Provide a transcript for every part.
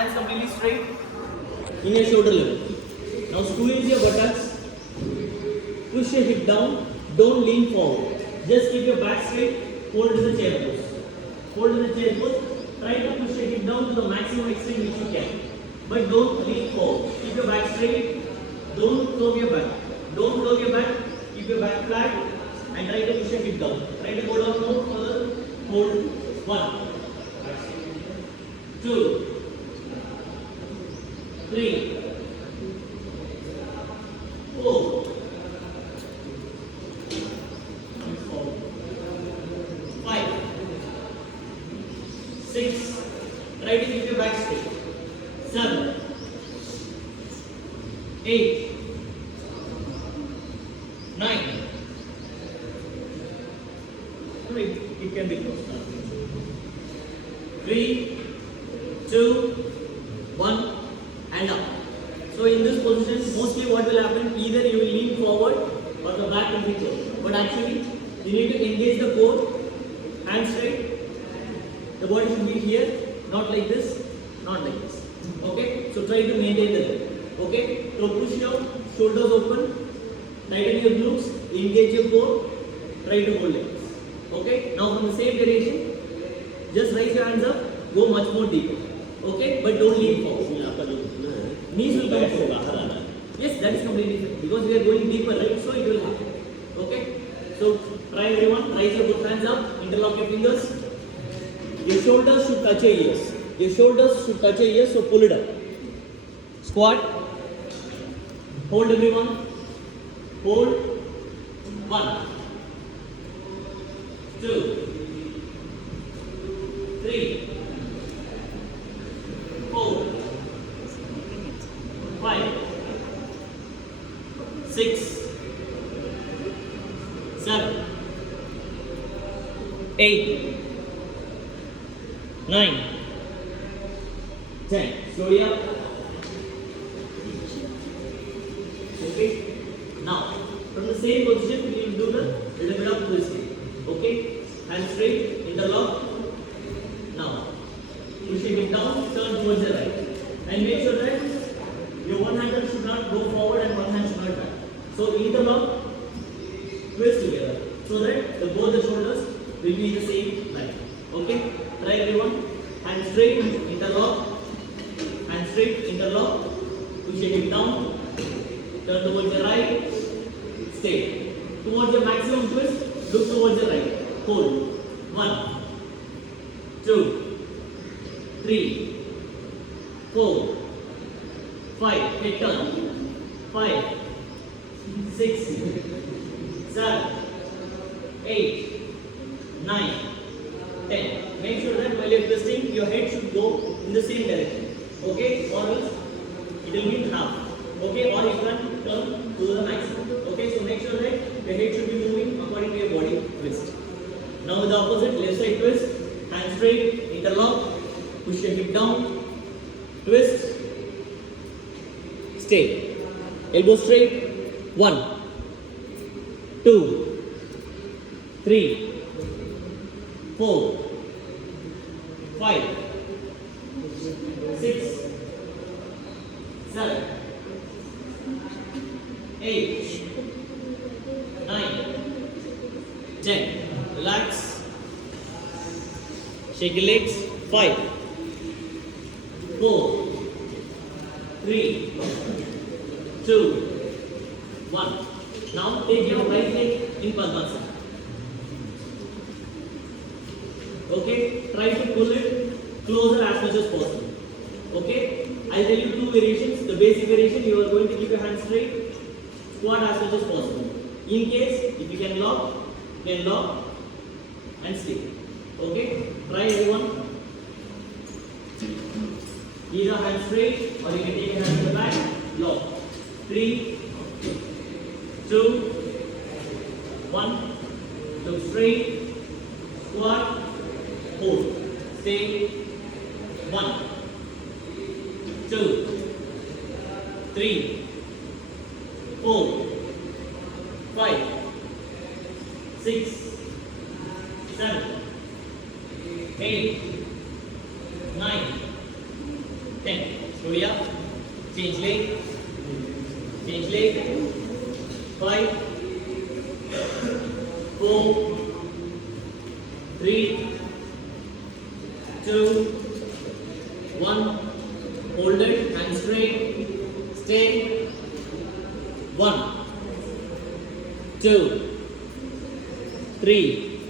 hands completely straight in your shoulder level. Now squeeze your buttocks. Push your hip down. Don't lean forward. Just keep your back straight. Hold to the chair pose. Hold to the chair pose. Try to push your hip down to the maximum extent which you can. But don't lean forward. Keep your back straight. Don't curve your back. Don't curve your back. Keep your back flat and try to push your hip down. Try to go down more further. Hold. 1, 2, 3, 4, 5, 6. Try to keep your back straight. 7, 8, 9. It can be close. 3, 2, 1, and up. So in this position, mostly what will happen, either you will lean forward or the back will be closed. But actually, you need to engage the core, hands straight. The body should be here, not like this, not like this. Okay? So try to maintain the leg. Okay? So push your shoulders open, tighten your glutes, engage your core, try to hold like this. Okay? Now from the same direction, just raise your hands up, go much more deeper. Okay? But don't lean forward. Knees will come forward. Yes, that is completely fine. Because we are going deeper, right? So it will happen. Okay? So try everyone, raise your both hands up, interlock your fingers. Your shoulders should touch your ears. Your shoulders should touch your ears, so pull it up. Squat. Hold everyone. Hold. 1, 2, 3, 4, 5, 6, 7, 8, 9, 10. Slowly up. Okay. Now, from the same position, we will do the little bit of twisting. Okay. Hands straight, interlock. Now, push your hip down, turn towards the right. And make sure that your one hand should not go forward and one hand should not back. So interlock, twist together. So that both the shoulders will be in the same line. Okay? Try everyone. Hand straight, interlock. Hand straight, interlock. Push your hip down. Turn towards the right. Stay. Towards the maximum twist, look towards the right. Hold. 1, 2, 3, 4, 5. Head turn. 5, 6, 7, 8, 9, 10. Make sure that while you're twisting, your head should go in the same direction. Okay? Or else it will be half. Okay? Or you can turn to the maximum. Okay? So make sure that your head should be moving according to your body twist. Now with the opposite, left side twist. Hand straight, interlock. Push your hip down. Twist. Stay. Elbow straight. 1, 2, 3, 4, 5, 6, 7, 8, 9, 10. Relax. Shake your legs. 5, 4, 3, 2, 1. Now take your right leg in Padmasana. Okay? Try to pull it closer as much as possible. Okay? I'll tell you 2 variations. The basic variation, you are going to keep your hands straight. Squat as much as possible. In case, if you can lock and stay. Okay? Try everyone. Either hands straight or you can take your hands to the back. Lock. 3, 2, 1. Look straight. Squat. Hold. Stay. 1, 2, 3, 4, 5, 6, 7, 8, 9, 10. Slowly up. Change leg. Change leg. 5, 4, 3, 2, 1. Hold it. Hand straight. Stay. 1, 2, 3,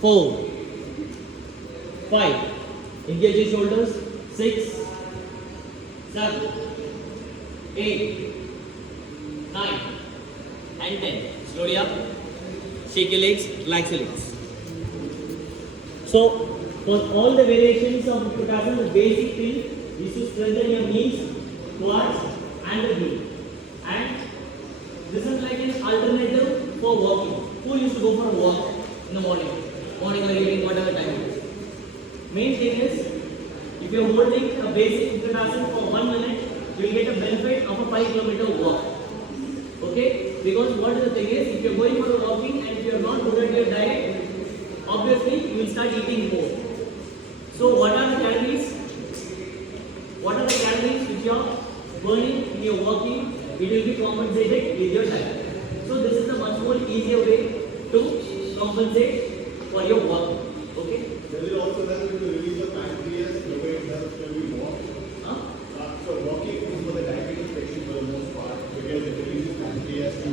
4, 5. Engage your shoulders. 6, 7, 8, 9, and 10. Slowly up. Shake your legs. Relax your legs. So, for all the variations of Utkatasana, the basic thing is to strengthen your knees, quads, and the knee. And this is like an alternative for walking. Who used to go for a walk in the morning or evening, whatever time it is? Main thing is, if you are holding a basic Utkatasana for 1 minute, you will get a benefit of a 5-kilometer walk. Okay? Because what is the thing is, if you are going for a walking and if you are not good at your diet, obviously you will start eating more. So what are the calories? What are the calories which you are burning in your walking? It will be compensated with your diet. So this is a much more easier way to compensate for your walking. Okay? Does it also help to release the pancreas the way it helps when we walk? So walking is for the diabetes patient for the most part because it releases pancreas to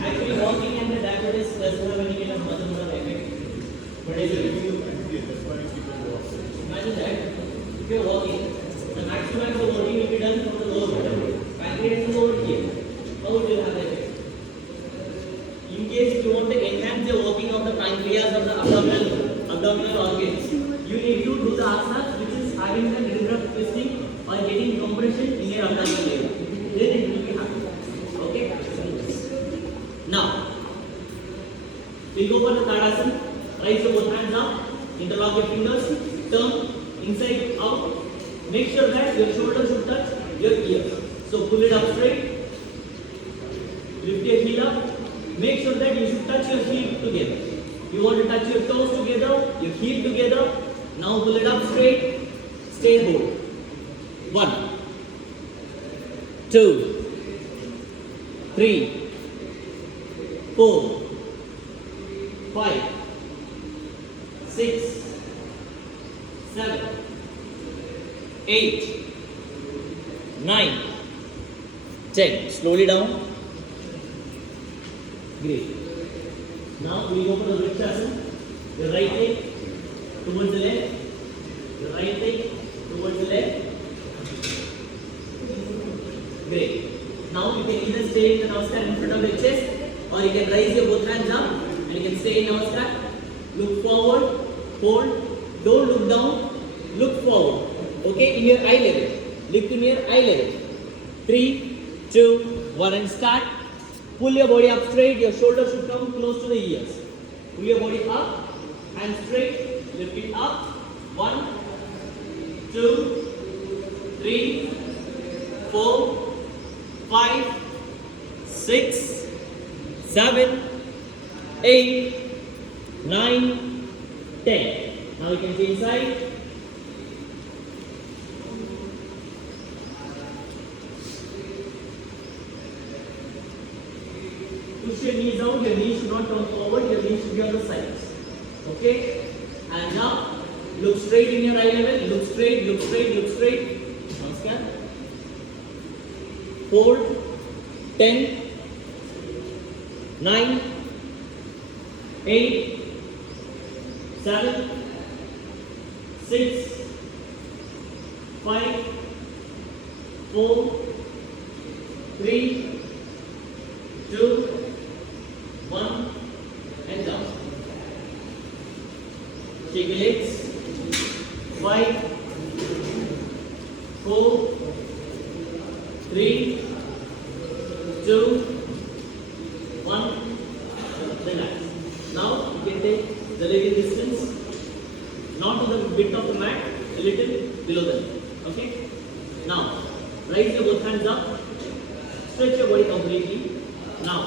Actually walking and the diabetes doesn't have any kind of muscle effect. But it's releasing pancreas, that's why people walk. Imagine that if you are walking, the maximum of the walking will be done from the lower bottom. Pancreas is over here. How would you have that effect? In case you want to enhance the working of the pancreas or the abdominal organs, you need to do the asanas which is having the little bit of twisting or getting compression in your abdominal area. Then it will be happening. Okay? Now, we'll go for the Tadasana. Raise your both hands up, interlock your fingers, turn inside out. Make sure that your shoulders should touch your ears. So pull it up straight, lift your heel up. Make sure that you should touch your heel together. You want to touch your toes together, your heel together. Now pull it up straight, stay hold. 1, 2, 3, 4, 5, 6, 7, 8, 9, 10. Slowly down. Great. Now we go for the Vrikshasana. Your right leg towards the left. Your right leg towards the left. Great. Now you can either stay in the Namaskar in front of the chest or you can raise your both hands up and you can stay in Namaskar. Look forward, hold, don't look down, look forward. Okay, in your eye level. Look in your eye level. 3, 2, 1 and start. Pull your body up straight, your shoulders should come close to the ears. Pull your body up, hands straight, lift it up. 1, 2, 3, 4, 5, 6, 7, 8, 9, 10. Now you can change side. Push your knees out, your knees should not turn forward, your knees should be on the sides. Okay? And now, look straight in your eye level, look straight, look straight, look straight. Namaskar. Hold. 10, 9, 8, 7, 6, 5, 4, 3, 2, 1, and down. Shake your legs. 5, 4, 3, 2, 1. Relax. Now you can take the leg in distance, not to the bit of the mat, a little below the knee. Okay? Now, raise your both hands up, stretch your body completely. Now,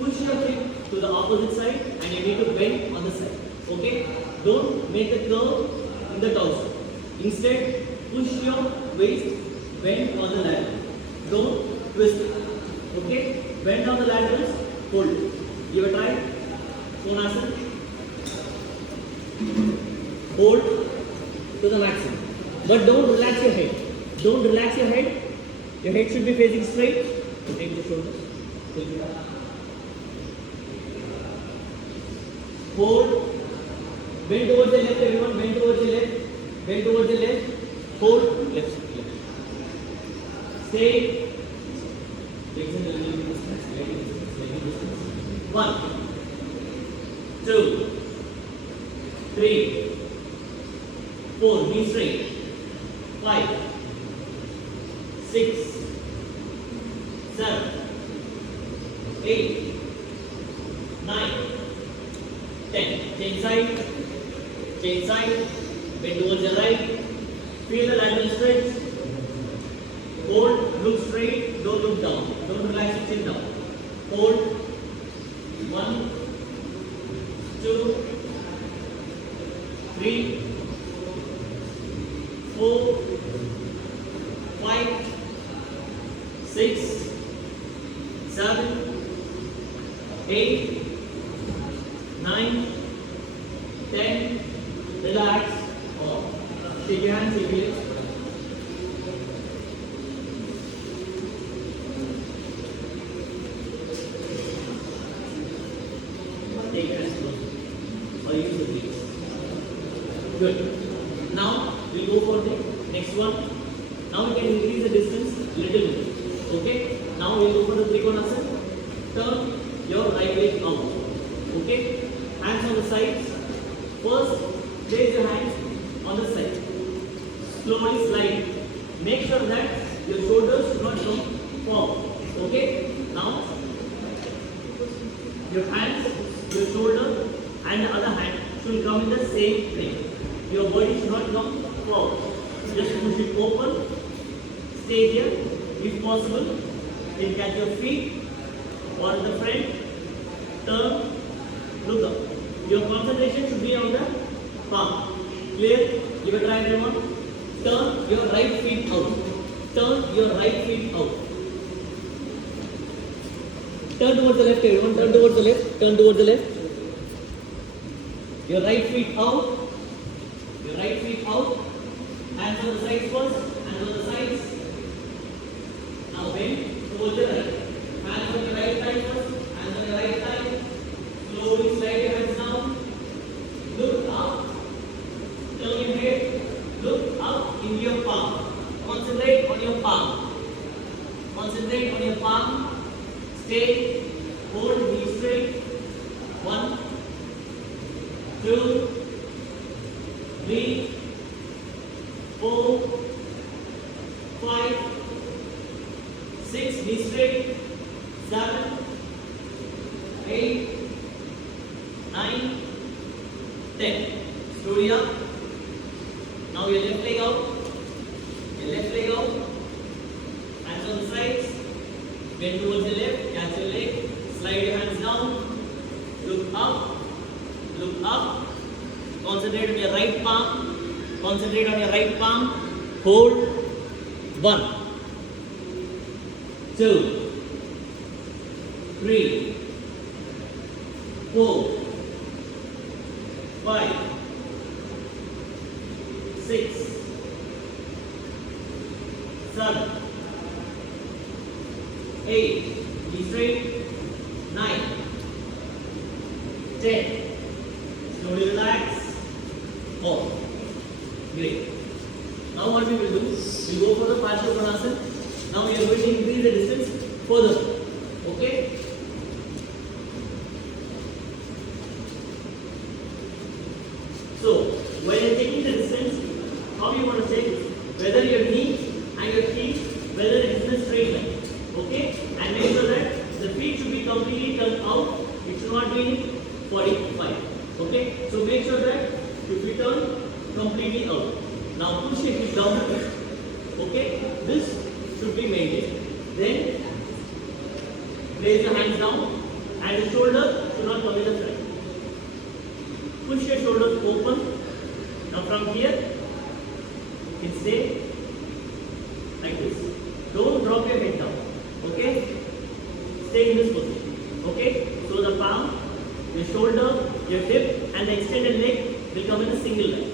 push your hip to the opposite side and you need to bend on the side. Okay? Don't make a curve in the torso. Instead, push your waist, bend on the ladder. Don't twist it. Okay? Bend on the laterals, hold it. Give a try. Konasana. Hold to the maximum. But don't relax your head. Don't relax your head. Your head should be facing straight. Take the shoulders. Pull it up. Hold. Bend towards the left, everyone. Bend towards the left. Bend towards the left. Hold. Left. Stay. Takes a little distance. Little distance. 1, 2, 3, 4. Knee straight. 5, 6, 7, 8, 9, 10. Change side. Change side. Bend towards the right. Feel the lateral stretch. Hold. Look straight. Don't look down. Don't relax your chin down. Hold. 1, 2, 3, 4, 5, 6, 7, 8, 9, 10. Relax. Or shake your hands, shake your legs. Take your hands close. Or use the weights. Good. Now we'll go for the next one. Now we can increase the distance little bit. Okay. Now we'll go for the Trikonasana. Turn your right leg out. Okay. Hands on the sides. First, place your hands on the side. Slowly slide. Make sure that your shoulders do not come forward. Okay. Now your hands, your shoulder, and the other hand should come in the same plane. Your body should not come forward. Just push it open. Stay here. If possible, then catch your feet or the front. Turn. Look up. Your concentration should be on the palm. Clear? Give a try, everyone. Turn your right feet out. Turn your right feet out. Turn towards the left, everyone. Turn towards the left. Turn towards the left. Your right feet out. Your right feet out. Hands on the sides first. Hands on the sides. Now bend towards the right. Hands on the right side first. Hands on the right side. Slowly slide your hands down. Look up. Turn your head. Look up in your palm. Concentrate on your palm. Concentrate on your palm. Stay. Hold. Knee straight. 1, 2, 3, 4, 5, 6. Knee straight. 7, 8, 9, 10. Slowly up. Now your left leg out. Your left leg out. Hands on the sides. Bend towards the left. Catch your leg. Slide your hands down. Look up. Look up. Concentrate on your right palm. Concentrate on your right palm. Hold. 1, 2, 3, 4, 5, 6, 7, 8. Be straight. 9, 10. Slowly relax. Off. Great. Now what we will do? We will go for the Parsvakonasana. Now we are going to increase the distance further. Okay? So, while you are taking the distance, how you want to take whether your knee and your feet, whether it is in a straight line. Okay? And make sure that the feet should be completely turned out. It should not be 45. Okay? So make sure that your feet turn completely out. Now push your feet down. Okay? This should be maintained. Then place your hands down and the shoulder should not come in the front. Push your shoulders open. Now from here, you can stay your head down. Okay? Stay in this position. Okay? So the palm, your shoulder, your hip, and the extended leg will come in a single line.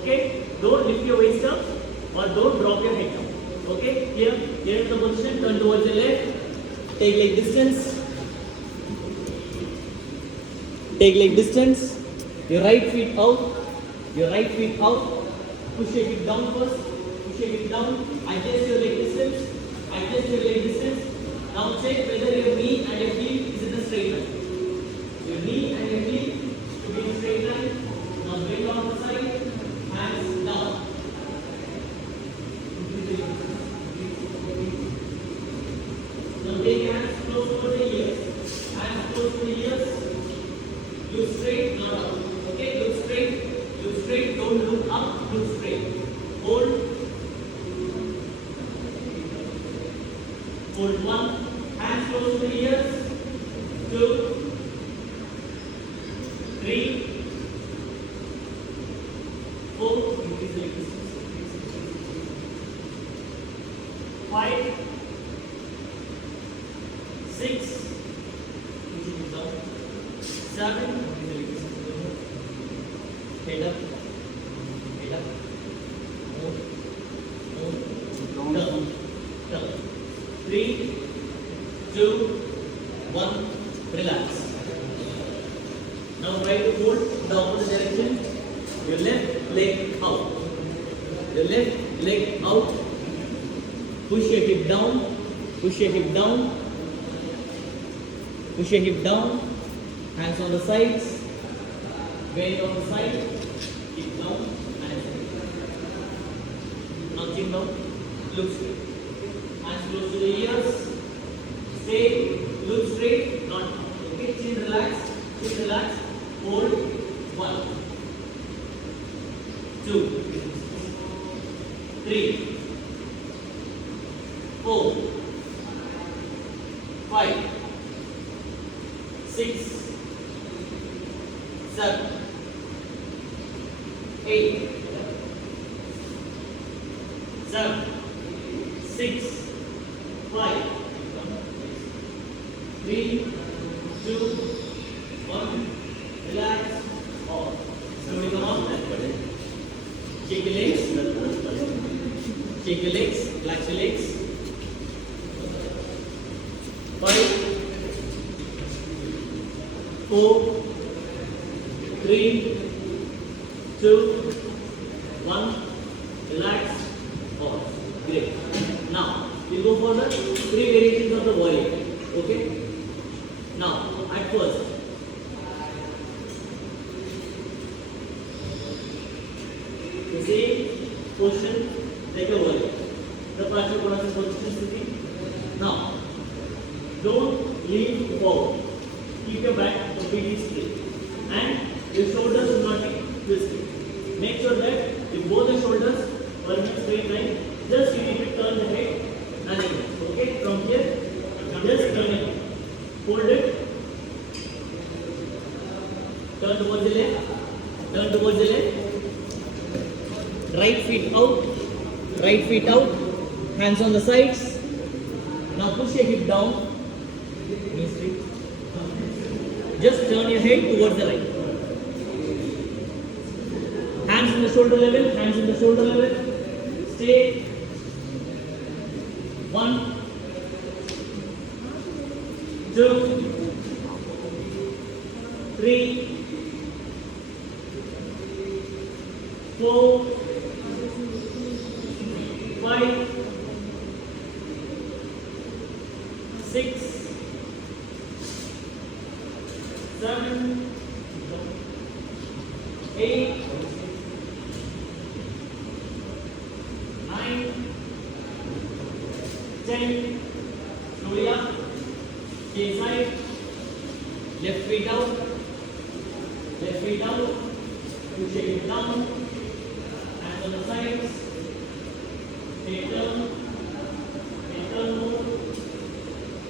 Okay? Don't lift your waist up or don't drop your head down. Okay? Here in the position, turn towards your left. Take leg distance. Take leg distance. Your right feet out. Your right feet out. Push your hip down first. Push your hip down. Adjust your leg distance. Adjust your leg distance. Now check whether your knee and your heel is in a straight line. Your knee and your heel should be in a straight line. Now bend on the side. Hands down. Now take hands close over the ears. Hands close to the ears. Look straight, not up. Okay, look straight. Look straight. Don't look up. Look straight. Hold. Hold one. Hands close to the ears. 2, 3, 4. Increase the distance. 5, 6. Pushing it down. 7. Head up. Head up. Move. Move. Turn. Turn. 3, 2, 1. Relax. Now try to hold the opposite direction. Your left leg out. Your left leg out. Push your hip down. Push your hip down. Push your hip down. Hands on the sides. Bend on the side. Hip down. Hands up. Now chin down. Look straight. Hands close to the ears. Stay. Look straight. Not up. Okay. Chin relax. Chin relax. Hold. 1, 2, 3, 4, 5, 6, 7, 8, 7, 6, 5, 3, 2, 1. Relax. Off. Slowly come out. Shake your legs. Shake your legs. Relax your legs. 5, 4, 3, 2, 1. Relax. Off. Great. Now we'll go for the 3 variations of the warrior. Okay. Now at first, the same position like a warrior. The Parshakonasana position sitting. Now, don't lean forward. Keep your back completely straight. And your shoulders will not be twisted. Make sure that if both the shoulders are in a straight line, just you need to turn the head and then, okay, from here, just turn it. Hold it. Turn towards the left. Turn towards the left. Right feet out. Right feet out. Hands on the sides. Now push your hip down. Knees straight. Just turn your head towards the right. Hands in the shoulder level. Hands in the shoulder level. Stay. 1, 2, 3, 4, 5, 6, 7, 8, 9, 10. Slowly up. Stay inside. Left feet out. Left feet out. Push your hip down. Hands on the sides. Take turn. Take turn move.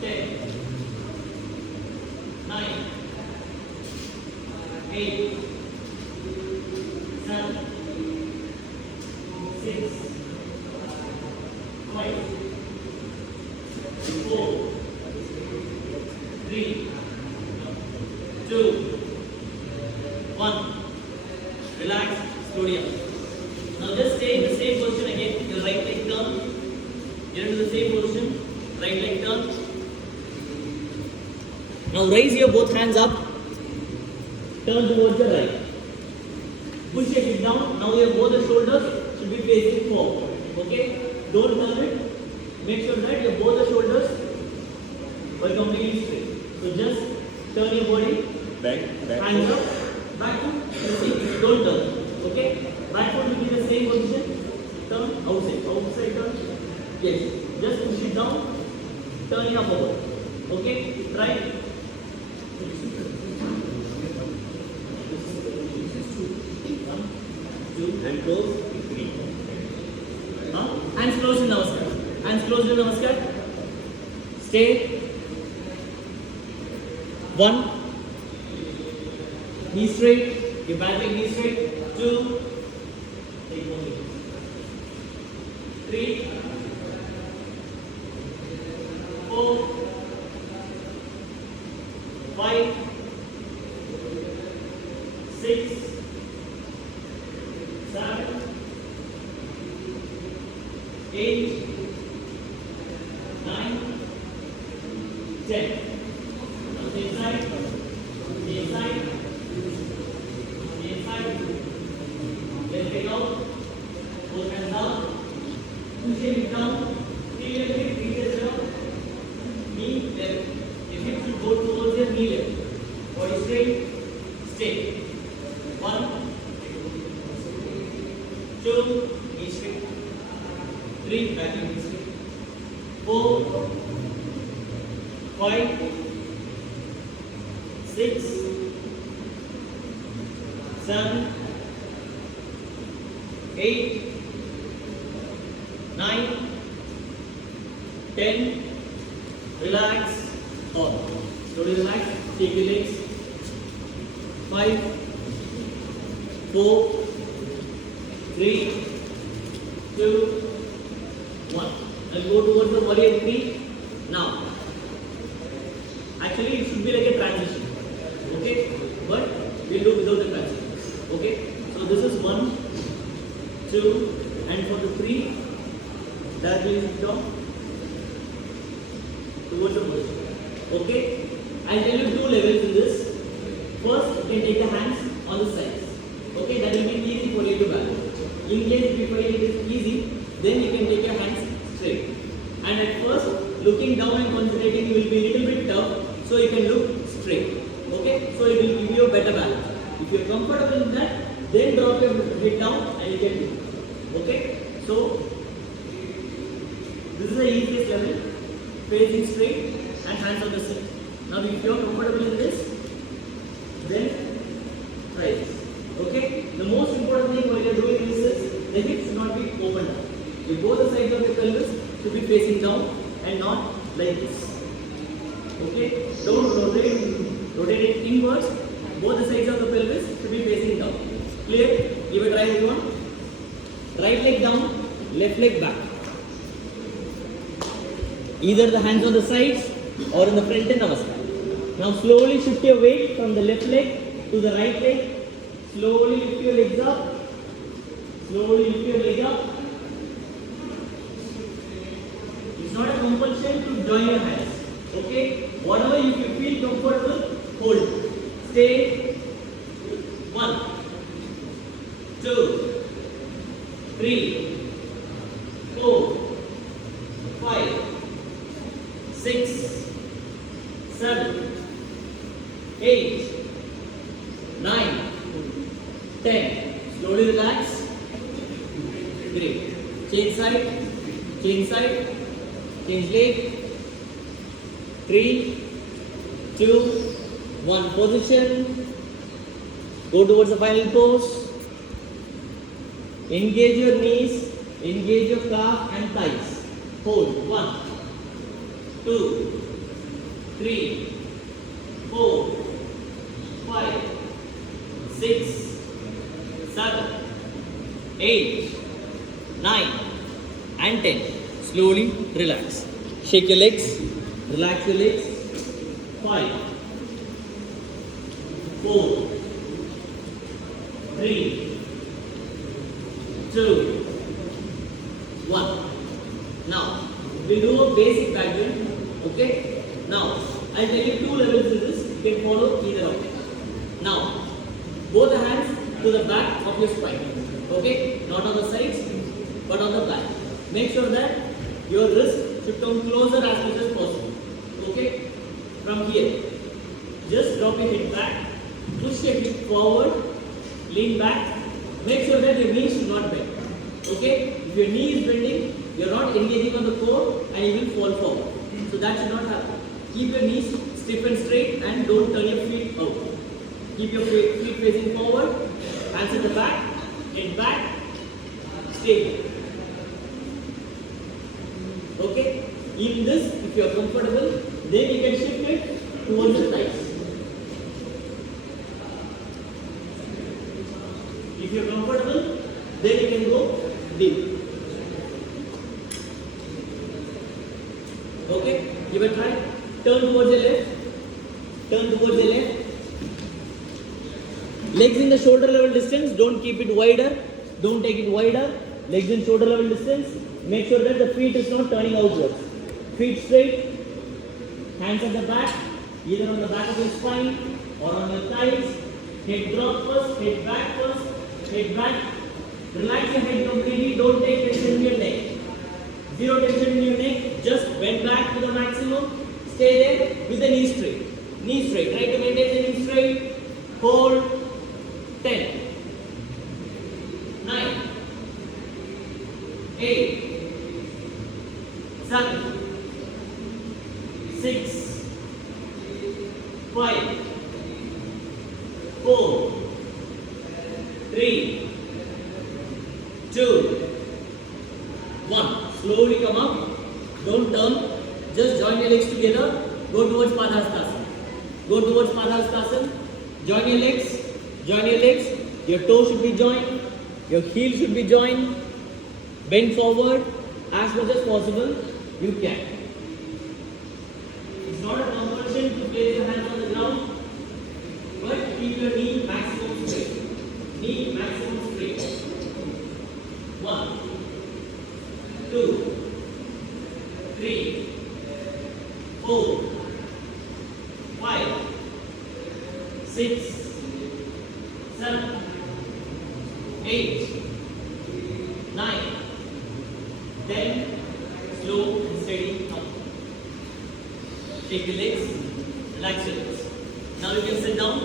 10, 9, 8, 7, 6, 5, 4, 3, 2, 1. 4, 3, 2, 1. Relax, slowly up. Now just stay in the same position again. Your right leg turn. Get into the same position. Right leg turn. Now raise your both hands up. Turn towards the right. Push your hip down. Now your both the shoulders should be facing forward. Okay? Don't turn it. Make sure that your both the shoulders are completely straight. So just turn your body. Back. Hands up. Back to the same. Don't turn. Okay? Back foot will be the same position. Turn outside. Outside turn. Yes. Just push it down. Turn it forward. Okay? Try. And close. 3. Hands closed in Namaskar. Hands closed in Namaskar. Stay. 1. Knee straight. Your back leg knee straight. 2. Take 1 knee. 3. 4. 5. 6. 7, 8, 9, 10. Now the inside, Let it out. Both hands down. Push it down. Feel your hip, reach down. Knee left. Your hip should go towards your knee left. Body straight. Stay. 1, 2, knee straight. 3, back knee straight. 4, 5, 6, 7, 8, 9, 10. Relax. On. Slowly relax. Take your legs. 5, 4, 3, 2, 1. And go towards the warrior 3. Now, actually it should be like a transition. Okay? But we'll do without the transition. Okay? So this is 1, 2, and for the 3, directly sit down towards the position. Okay? I'll tell you 2 levels in this. First, you can take the hands on the sides. Okay? That will be easy for you to balance. In case if you find it is easy, then you can take your hands straight. And at first, looking down and concentrating will be a little bit tough, so you can look straight. Okay? So it will give you a better balance. If you are comfortable in that, then drop your head down and you can do it. Okay? So this is the easiest level. Facing straight and hands on the side. Now if you are comfortable in this, then try this. Okay? The most important thing while you are doing this is the hips should not be opened up. If both the sides of the pelvis should be facing down and not like this. Okay? Don't rotate it inwards. Both the sides of the pelvis should be facing down. Clear? Give a try everyone. Right leg down, left leg back. Either the hands on the sides or in the front in Namaskar. Now slowly shift your weight from the left leg to the right leg. Slowly lift your legs up. Slowly lift your leg up. It's not a compulsion to join your hands. Okay? Whatever if you feel comfortable, hold. Stay. 1, 2, 3, 4, 5, 6, 7, 8, 9, 10. Slowly relax. Great. Change side. Change side. Change leg. 3, 2, 1. Position. Go towards the final pose. Engage your knees. Engage your calf and thighs. Hold. 1, 2, 3, 4, 5, 6, 7, 8, 9, and 10. Slowly relax. Shake your legs. Relax your legs. 5, 4, 3, 2, 1. Now, we do a basic pattern. Okay? Now, I'll tell you 2 levels to this. You can follow either of them. Now, both hands to the back of your spine. Okay? Not on the sides, but on the back. Make sure that your wrist should come closer as much as possible. Okay? From here, just drop your head back, push your hip forward, lean back. Make sure that your knees should not bend. Okay? If your knee is bending, you are not engaging on the core and you will fall forward. So that should not happen. Keep your knees stiff and straight and don't turn your feet out. Keep your feet facing forward, hands at the back, head back, stay. Okay? In this, if you are comfortable, then you can shift it towards the thighs. If you are comfortable, then you can go deep. Okay? Give a try. Turn towards the left. Turn towards the left. Legs in the shoulder level distance. Don't keep it wider. Don't take it wider. Legs in shoulder level distance. Make sure that the feet is not turning outwards. Feet straight. Hands at the back. Either on the back of your spine or on your thighs. Head drop first. Head back first. Head back. Relax your head completely. Don't take tension in your neck. Zero tension in your neck. Just bend back to the maximum. Stay there with the knee straight. Knee straight. Try to maintain the knee straight. Hold. 10, 9, 8, 7, 6, 5, 4, 3, 2, 1. Slowly come up. Don't turn. Just join your legs together. Go towards Padhastasana. Go towards Padhastasana. Join your legs. Join your legs. Your toes should be joined. Your heel should be joined. Bend forward as much as possible. You can. It's not a compulsion to place your hands on the ground, but keep your knee maximum straight. Knee maximum straight. 1, 2, 3, 4, 5, 6, 7, 8, 9, 10. Slow and steady up. Take the legs, relax your legs. Now you can sit down.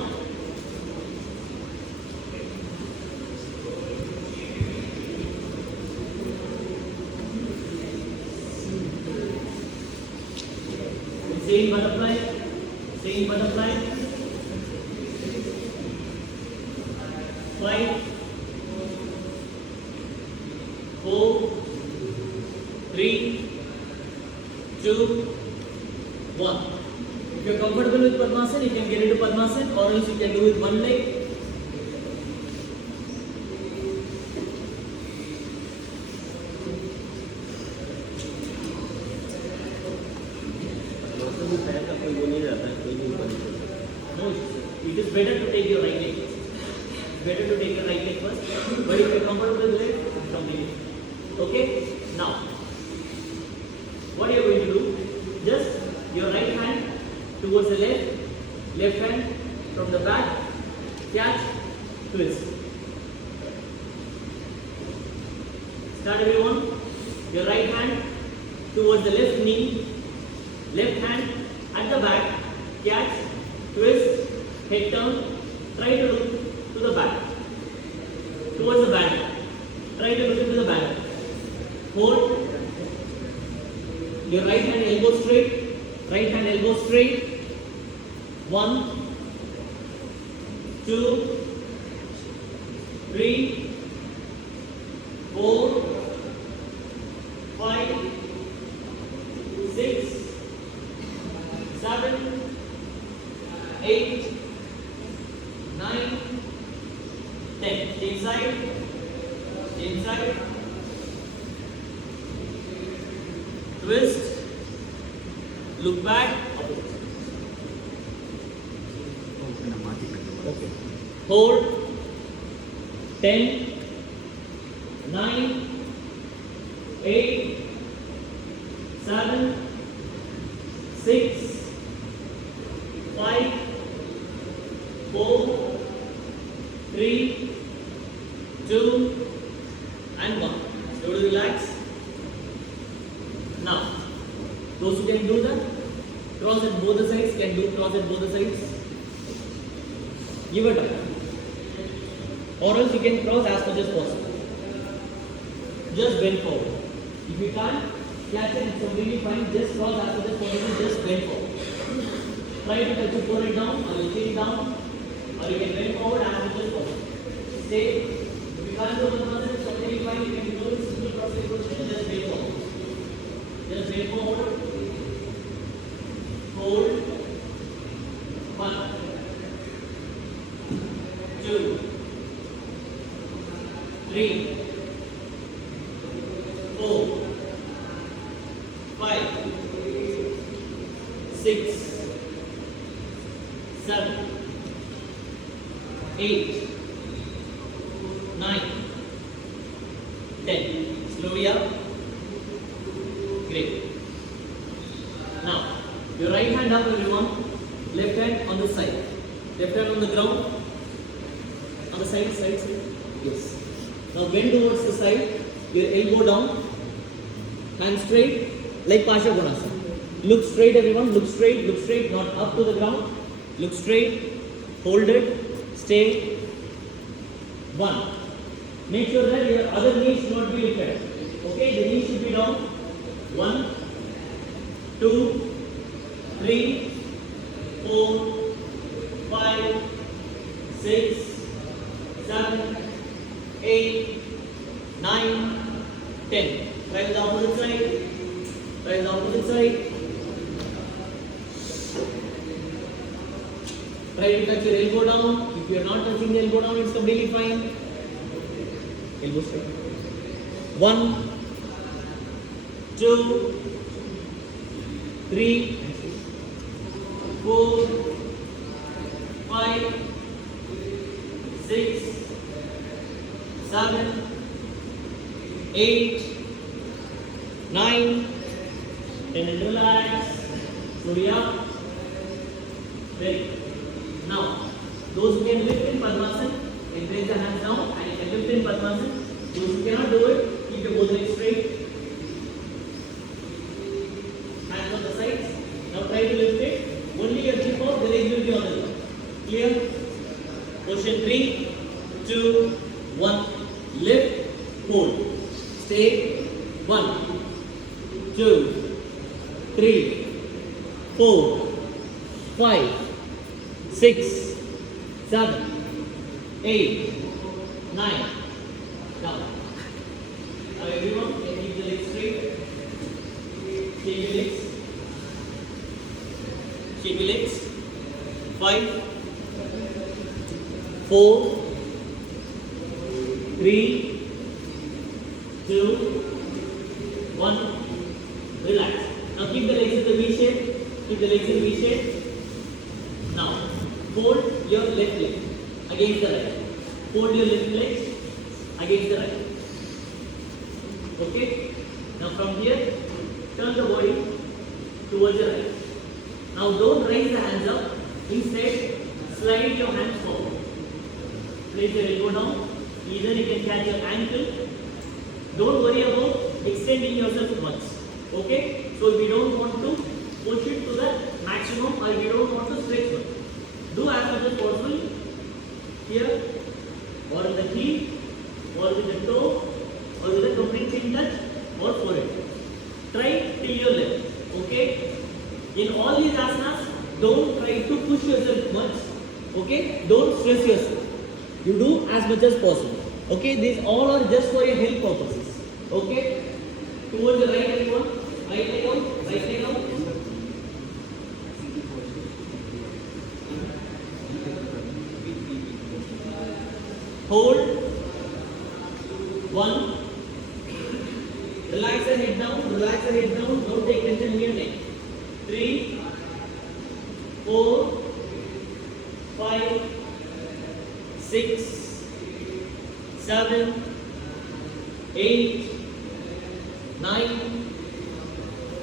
Same butterfly. Same butterfly. 5, 4, 3, 2, 1. If you are comfortable with Padmasana, you can get into Padmasana, or else you can do with one leg. No, it is better to take your right leg first. Better to take your right leg first. But if you are comfortable with it, complete it. Okay? Now, what you are going to do? Just your right hand towards the left hand from the back, catch, twist. Start everyone. Your right hand towards the left knee, left hand at the back, catch, twist, head turn, try to look to the back, towards the banner. Try to look into the banner. Hold. Your right hand elbow straight. Right hand elbow straight. 1, 2, 3, 4, 5, 6, 7, 8, 9, 10. Inside. Inside. Twist. Look back, upwards. Okay. Hold. 10, 9, 8, 7, 6, 5, 4, 3, 2, and 1. Slowly relax. Now, those who can do that, cross at both the sides, can do cross at both the sides. Give it a try. Or else you can cross as much as possible. Just bend forward. If you can't catch it, it's completely fine. Just cross as much as possible. Just bend forward. Try to touch your forehead down or your chin down, or you can bend forward as much as possible. Stay. If you can't do the process, it's completely fine. You can do it simple process position. Just bend forward. Just bend forward. Hold. 1, 2, 3, 4, 5, 6, 7, 8, 9, 10. Slowly up. Great. Now, your right hand up, everyone. Left hand on the side. Left hand on the ground. On the side. Yes. Now bend towards the side. Your elbow down. Hand straight. Like Parshavanasana. Look straight, everyone. Look straight. Not up to the ground. Look straight. Hold it. Stay. 1. Make sure that your other knee should not be lifted. Okay, the knee should be down. 1, 2, 3, 4, 5, 6, 7, 8, 9, 10. Try the opposite side. Try the opposite side. Try to touch your elbow down. If you are not touching the elbow down, it's completely fine. Elbow straight. 1, 2, 3, 4, 5, 6, 7, 8, 9, 10, and relax. Slowly up. Ready. Now, those who can lift in Padmasana, can raise the hands down and you can lift in Padmasana. Those who cannot do it, keep your both legs straight. Hands on the sides. Now try to lift it. Only your hip out, the legs will be on the left. Clear? Position 3, 2, 1. Lift, hold. Stay. 1, 2, 3, 4, 5, 6, 7, 8, 9. Down. Now everyone can keep the legs straight. Shake your legs. Shake your legs. 5, 4, 3, 2, 1. Relax. Now keep the legs in the V shape. Keep the legs in V shape. Now hold your left leg against the right. Hold your left leg against the right. Okay? Now from here, turn the body towards the right. Now don't raise the hands up. Instead, slide your hands forward. Place your elbow down. Either you can catch your ankle. Don't worry about extending yourself much. Okay? So we don't want to push it to the maximum or we don't want to stretch much. Do as much as possible here or in the heel or with the toe or with the complete chin touch or forehead. Try till your left. Okay? In all these asanas, don't try to push yourself much. Okay? Don't stress yourself. You do as much as possible. Okay? These all are just for your health purposes. Okay? Towards the right, everyone. Right leg out. Right leg out. Hold. 1. Relax the head down. Relax the head down. Don't take tension in your neck. 3. 7, 8, 9,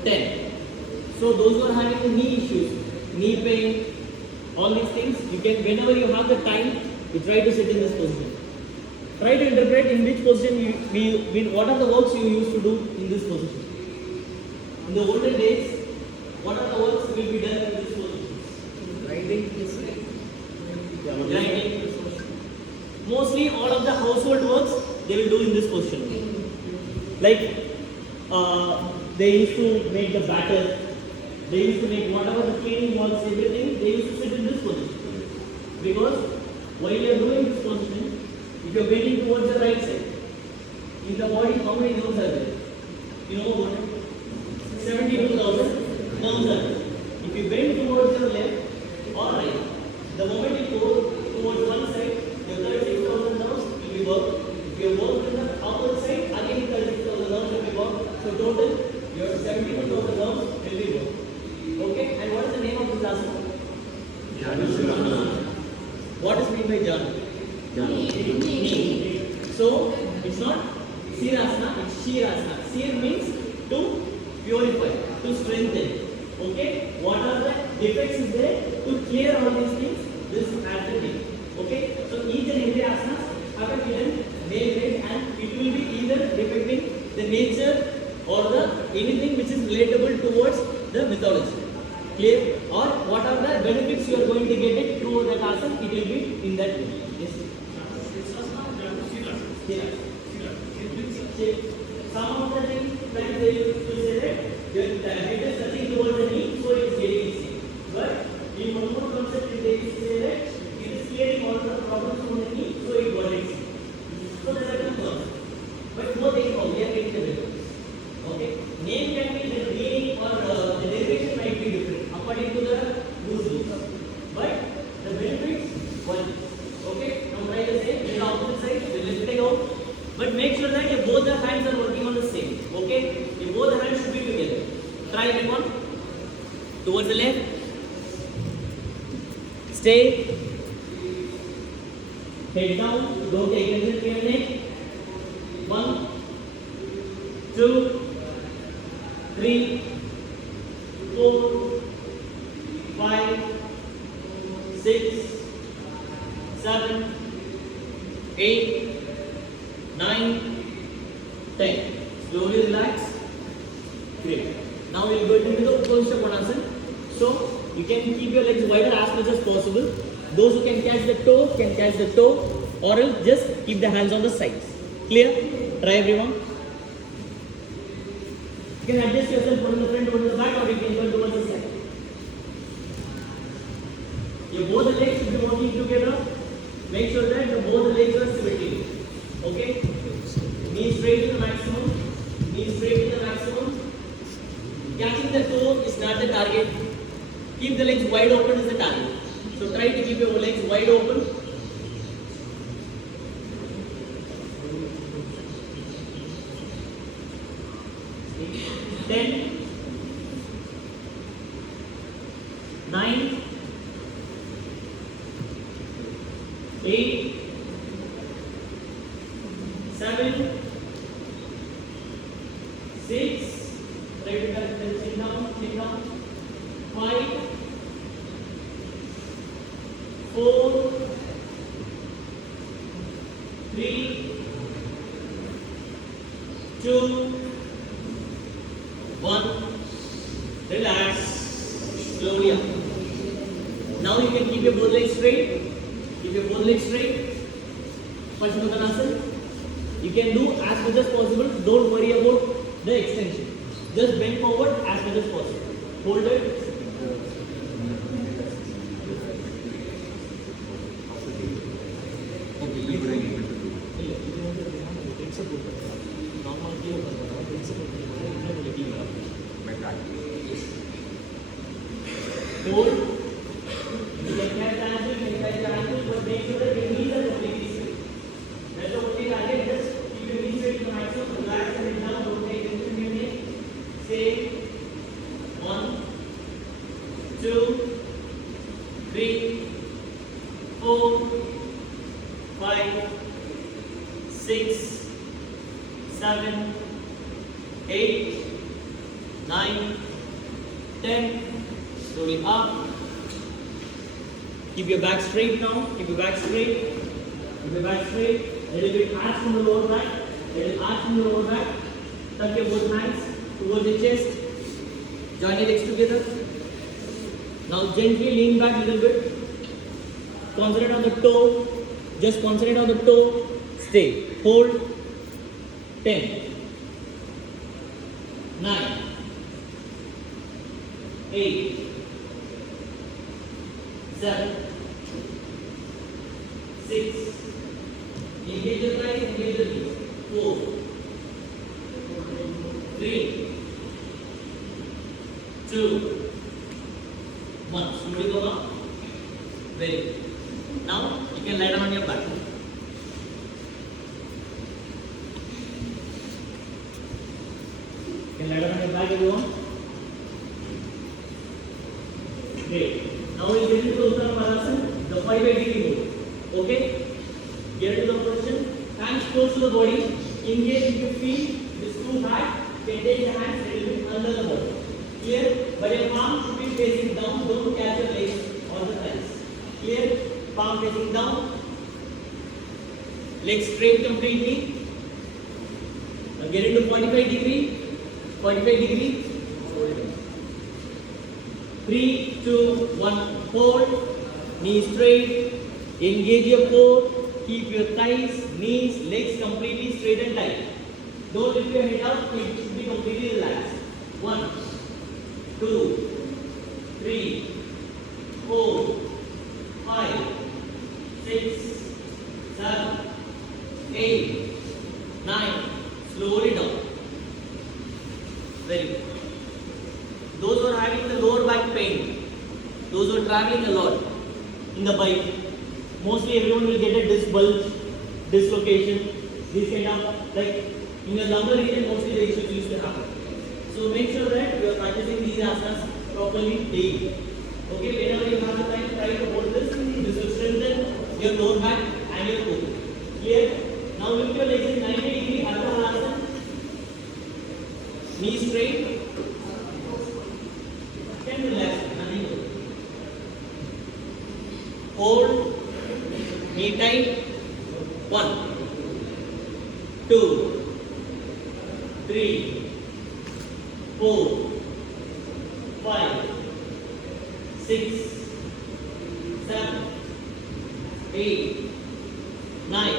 10. So those who are having knee issues, knee pain, all these things, you can, whenever you have the time, you try to sit in this position. Try to interpret in which position what are the works you used to do in this position. In the olden days, what are the works will be done in this position? Grinding. Mostly all of the household works they will do in this position. Like they used to make the batter, they used to make whatever the cleaning works, everything, they used to sit in this position. Because while you are doing this position, if you are bending towards the right side, in the body, how many nerves are there? You know what? 72,000 nerves are there. If you bend towards your left or right, the moment you go towards one side, your 36,000 nerves will be worked. If you work in the opposite side, again 36,000 nerves will be worked. So total, your 72,000 nerves will be worked. Okay? And what is the name of this asana? What is meant by jhana? So it's not sirasana, it's shirasana. Sir means to purify, to strengthen. Okay? What are the defects is there? To clear all these things, this is at the name. Okay? So each and every asana have a hidden name and it will be either depicting the nature or the anything which is relatable towards the mythology. Clear? Or what are the benefits you are going to get it through that asana, it will be in that way. Yes. Some of the things like they used to say that it is touching towards the knee, so it is getting easy. But in one more concept, they used to say that it is clearing all the problems from the knee, so it got easy. So there are two concepts. But both things we are getting the difference. Okay? Name can be the meaning or the derivation might be different according to the rules. But the benefits one. Okay? Now try the same in the opposite side. We'll lift it out. But make sure that your both the hands are working on the same. Okay? Your both the hands should be together. Try everyone. Towards the left. Stay. Head down. Don't take attention to your neck. 1, 2, 3, 4, 5, 6, 7, 8, 9, 10. Slowly relax. Great. Now we will go into the Upasthana Konasana. So you can keep your legs wider as much as possible. Those who can catch the toe, or else just keep the hands on the sides. Clear? Try everyone. You can adjust yourself from the front towards the back, or you can turn towards the side. Your both the legs should be working together. Make sure that both the legs are symmetrical. Okay? Knees straight to the maximum. Knees straight to the maximum. Catching the toe is not the target. Keep the legs wide open is the target. So try to keep your legs wide open. Ten, 9, 8, 7, 6, try to sit down, 5, 4, 3, 2, 1. Relax. Slowly up. Now you can keep your both legs straight. Keep your both legs straight. Paschimottanasana. You can do as much as possible. Don't worry about the extension. Just bend forward as much as possible. Hold it. Hold. You can catch the ankle, but make sure that your knees are completely straight. That's the only target. Just keep your knees straight to the maximum. Relax and down. Don't take anything in it. Stay. 1, 2, 3, 4, 5, 9, 10. Slowly up. Keep your back straight now. Keep your back straight. Keep your back straight. Little bit arch from the lower back. Little arch from the lower back. Tuck your both hands towards the chest. Join your legs together. Now gently lean back a little bit. Concentrate on the toe. Just concentrate on the toe. Stay. Hold. 10, 9, 8, 7, 6. Engage your thighs, engage your knees. 4, 3, 2, 1. Slowly go up. Very good. Now you can lie down on your back. You can lie down on your back if you want. Great. Now we'll get into the Uttara Padasana, the 580 move. Okay? Get into the position. Hands close to the body. Engage with your feet. This too high. You can take the hands a little bit under the body. Clear? But your palm should be facing down. Don't catch your legs or the thighs. Clear? Palm facing down. Legs straight completely. Now get into 45 degree. 45 degree. 3, 2, 1. Hold. Knees straight. Engage your core. Keep your thighs, knees, legs completely straight and tight. Don't lift your head up. It should be completely relaxed. 1, 2, 3, 4, 5, 6, 7, 8, 9. Slowly down. Very good. Those who are having the lower back pain, those who are traveling a lot in the bike, mostly everyone will get a disc bulge, dislocation, this kind of, like in the lumbar region, mostly the issues used to happen. So make sure that you are practicing these asanas properly daily. Okay, whenever you have the time, try to hold this. This will strengthen your lower back and your core. Clear? Now lift your legs in 90 degree, Ardha Halasana. Knees straight. Can relax, nothing good. Hold. Knee tight. 1, 2, 3, 4, 5, 6, 7, 8, 9.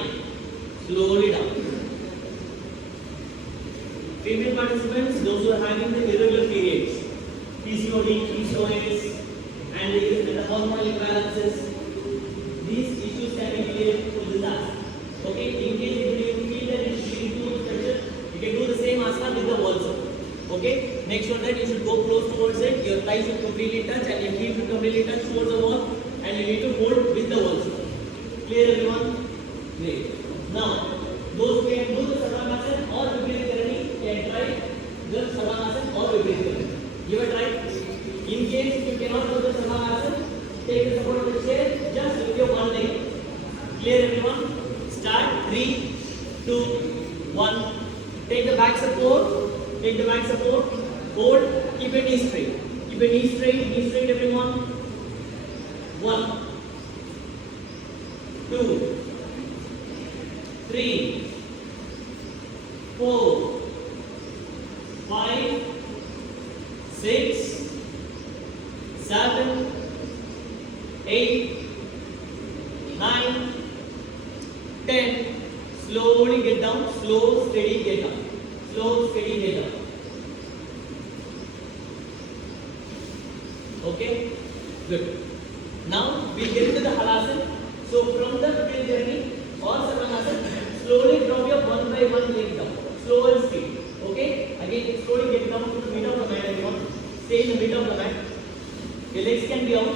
Slowly down. Female participants, those who are having the irregular periods, PCOD, PCOS, and the hormonal imbalances, these issues can be cleared through this asana. Okay, in case if you feel that it is leading to pressure, you can do the same asana with the wall. Okay, make sure that you should go close towards it, your thighs should completely touch and your feet should completely touch towards the wall, and you need to hold with the wall. Clear everyone? Great. Now, those who can do the Sarvangasana or Viparita Karani can try the Sarvangasana or Viparita Karani. Give a try. In case if you cannot do the Sarvangasana, take the support of the chair, just lift your one leg. Clear everyone? Start. 3, 2, 1. Take the back support. Take the back support. Hold. Keep your knees straight. Keep your knees straight. Knees straight everyone. 1, 2, 3, 4, 5, 6, 7, 8, 9, 10. Slowly get down. Slow, steady, get down. Slow, steady, get down. Okay? Good. Now we get into the halasana. So from the middle journey or Sarvangasana, slowly drop your one by one leg down. Slow and steady. Okay? Again, slowly get down to the middle of the mat everyone. Stay in the middle of the mat. Your legs can be out.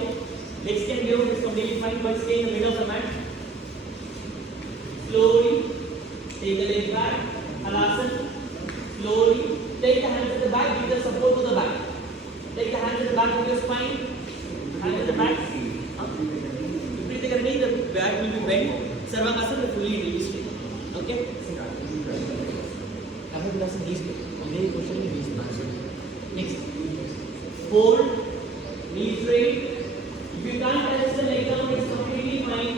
Legs can be out, it's completely fine, but stay in the middle of the mat. Slowly take the leg back. Halasana. Slowly take the hands at the back, give the support to the back. Take the hands at the back of your spine. Hands at the back. Viparita Karani, the back will be bent. Sarvangasana, the fully will be straight. Okay? After the lesson, these. Very question is these. Next. hold, knees straight. If you can't touch the leg down, it's completely fine.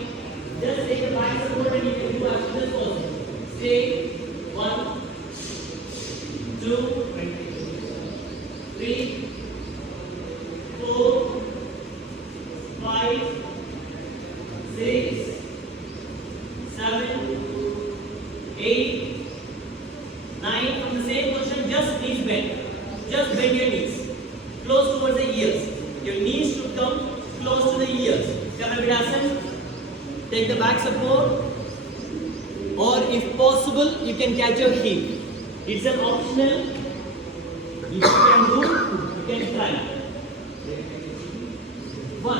Just take the back support and you can do as much as possible. Stay. 1, 2, 3, 4, 5, 6, 7, 8, 9. From the same position, just knees bend. Just bend your knees. Close towards the ears. Your knees should come close to the ears. Karnavidasana. Take the back support. Or if possible, you can catch your heel. It's an optional. If you can do, you can try. 1,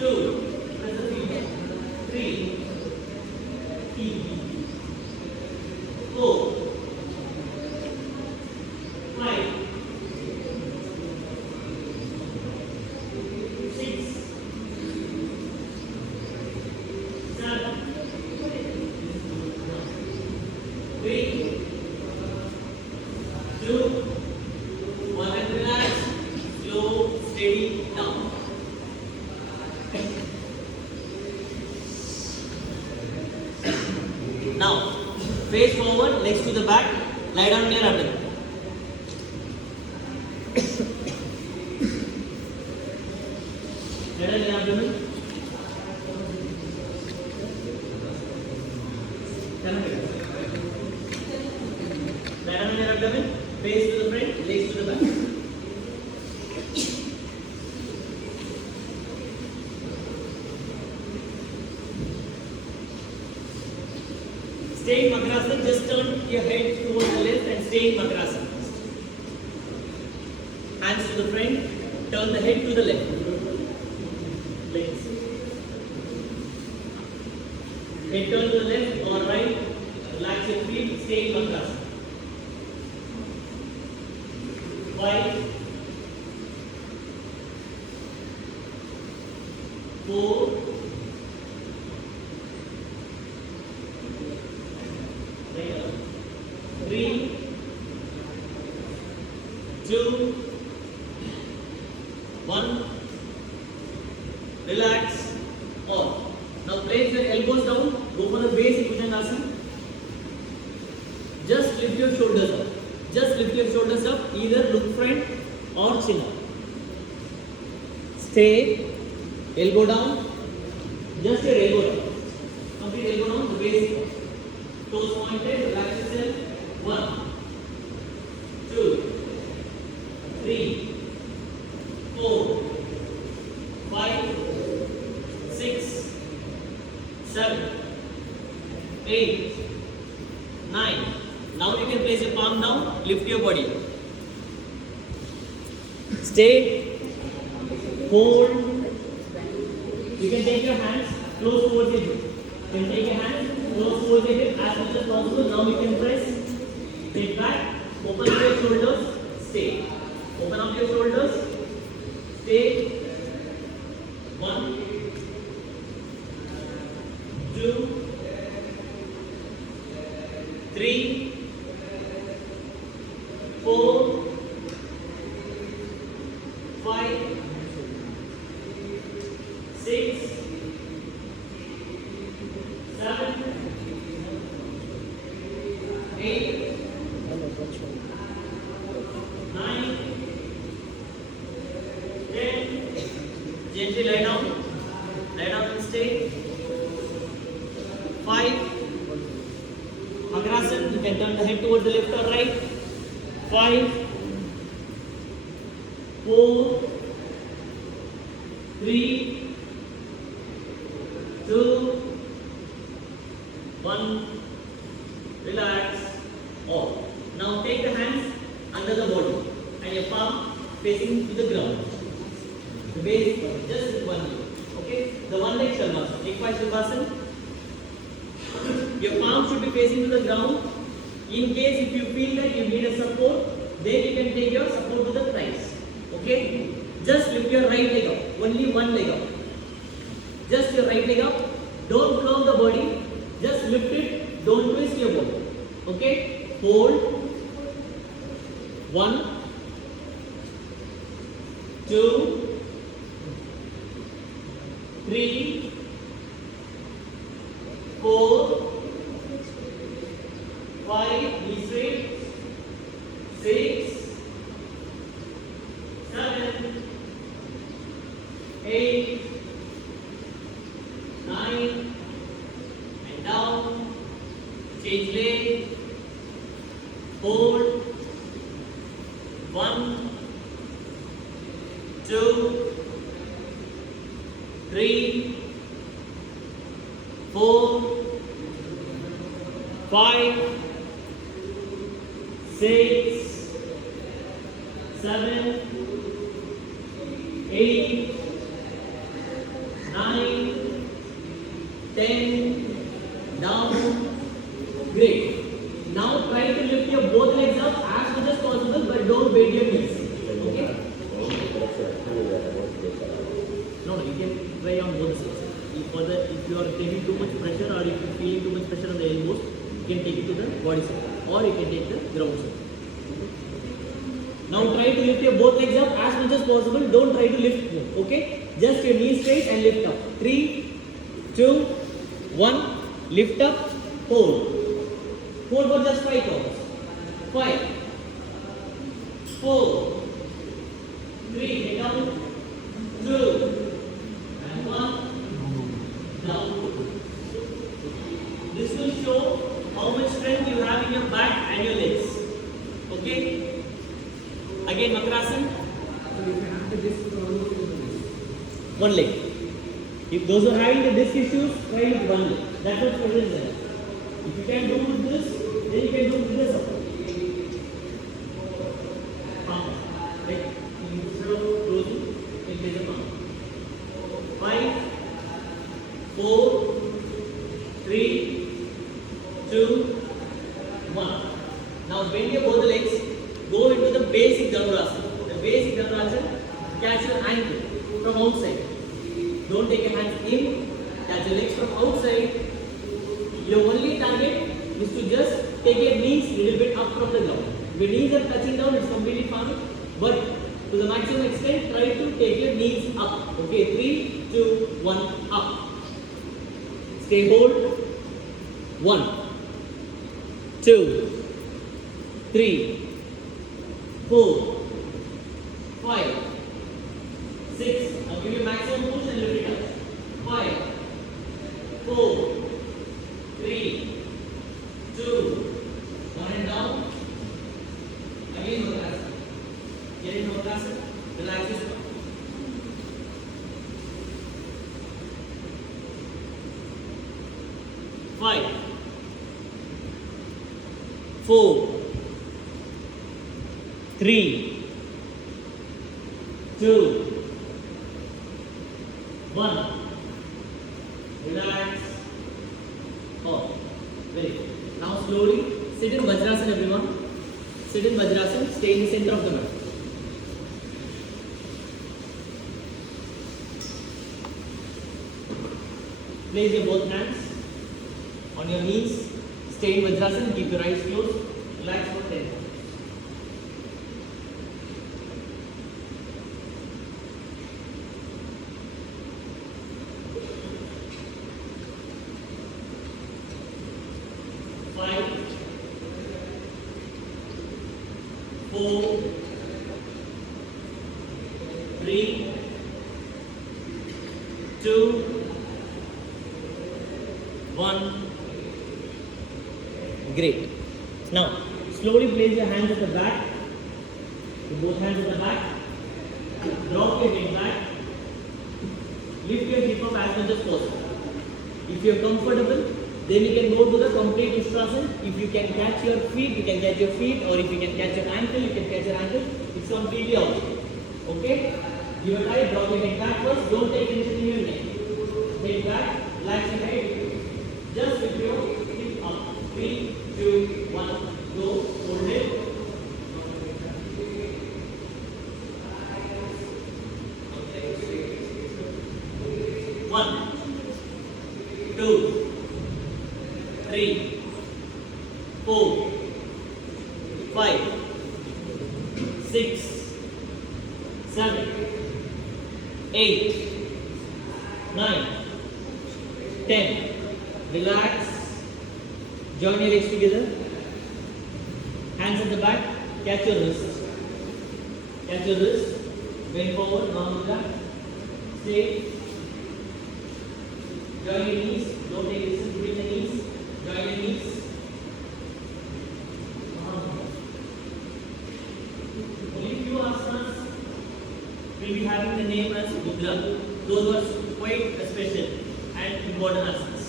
2, press the feet. 3, 4, 5, 6, 7, 3, 2, 1, and relax. Slow, steady, down. Now, face forward, legs to the back, lie down on your abdomen. Lie down on your abdomen. Lie down on your abdomen, face to the front, legs to the back. Stay in Makrasana, just turn your head towards the left and stay in Makrasana. Hands to the front, turn the head to the left. Legs. Head turn to the left or right, relax your feet, stay in Makrasana. 5, 4, 3, 2, 1. Relax. Off. Now place your elbows down. Go for the base Bhujangasana. Just lift your shoulders up. Just lift your shoulders up. Either look front or chin up. Stay. Elbow down. Just your elbow down. Complete elbow down. The base. Toes pointed. Relax yourself. 1, 2, 3, 4, 5, 6, 7, 8, 9. Now you can place your palm down, lift your body. Stay, hold. You can take your hands close towards the hip. You can take your hands close towards the hip as much as possible. Now you can press. Sit back, open up your shoulders, stay. Open up your shoulders, stay. 1, 2, 3, 4, 5, 6, 7, 8, 9, 10. Gently lie down. Lie down and stay. 5. Makrasana. You can turn the head towards the left or right. 5, 4, 3, 2, 1. Relax. Off. Now take the hands under the body and your palm facing to the ground. The base, just with one leg. Okay? The one leg Shalvasana. Ekpai Shalvasana. Your palm should be facing to the ground. In case if you feel that you need a support, then you can take your support to the thighs. Okay? Just lift your right leg up. Only one leg up. Just your right leg up. Don't curve the body. Just lift it. Don't twist your body. Okay? Hold. 1, 2, 3, 4, 5, knees straight, 6, 7, 8, 9, and down, change leg, hold, 1, 2, 3, 4, 5, 6, 7, 8, 9, 10, down. Great. Now try to lift your both legs up as much as possible, but don't bend your knees. Okay? No, you can try on both sides. If you are taking too much pressure or if you are feeling too much pressure on the elbows, you can take it to the body side or you can take the ground side. Now try to lift your both legs up as much as possible. Don't try to lift them. Okay? Just your knees straight and lift up. 3, 2, 1. Lift up. Hold. Hold for just 5 counts. 5, 4, 3, head down, 2, and 1, down. This will show how much strength you have in your back and your legs. Okay? Again, Makrasana. One leg. If those who are having the disc issues, try with one leg. That's what prevents them. If you can do with this, then you can do with this also. Palm. Right? Instead of closing, you can place a palm. 5, 4, 3, 2, 1. Now bend your both legs. Go into the basic Dhanurasana. The basic Dhanurasana, catch your ankle from outside. Don't take your hands in. Catch your legs from outside. Your only target is to just take your knees a little bit up from the ground. If your knees are touching down, it's completely fine. But to the maximum extent, try to take your knees up. Okay, 3, 2, 1, up. Stay hold. 1, 2, 3, 4, 5, 6. Now give your maximum push and lift it up. 5, 4, 3, 2, 1 and down. Again, Makrasana. Get into Makrasana. Relax your spine. 5, 4, 3, 2, 1. Relax. Off. Very good. Now slowly sit in Vajrasana, everyone. Sit in Vajrasana. Stay in the center of the mat. Place your both hands on your knees. Stay in Vajrasana. Keep your eyes closed. Relax for 10 minutes. Four, 3, 2, 1. Great. Now, slowly place your hands at the back. Both hands at the back. Drop your head back. Lift your hip up as much as possible. If you are comfortable, then you can go to the complete Ustrasana. If you can catch your feet, you can catch your feet, or if you can catch your ankle, you can catch your ankle. It's completely optional. Okay? Give a tight, drop your head back first. Don't take tension in your neck. Head back, relax your head. Just lift your hip up. 3, 2, 1, go. Hold it. One, 2, 3, 4, 5, 6, 7, 8, 9, 10. Relax. Join your legs together. Hands at the back. Catch your wrist. Catch your wrist. Bend forward. Mahamudra. Stay. Join your knees. Don't take distance between the knees. Join your knees. Only few asanas will be having the name as Mudra. Those are quite special and important asanas.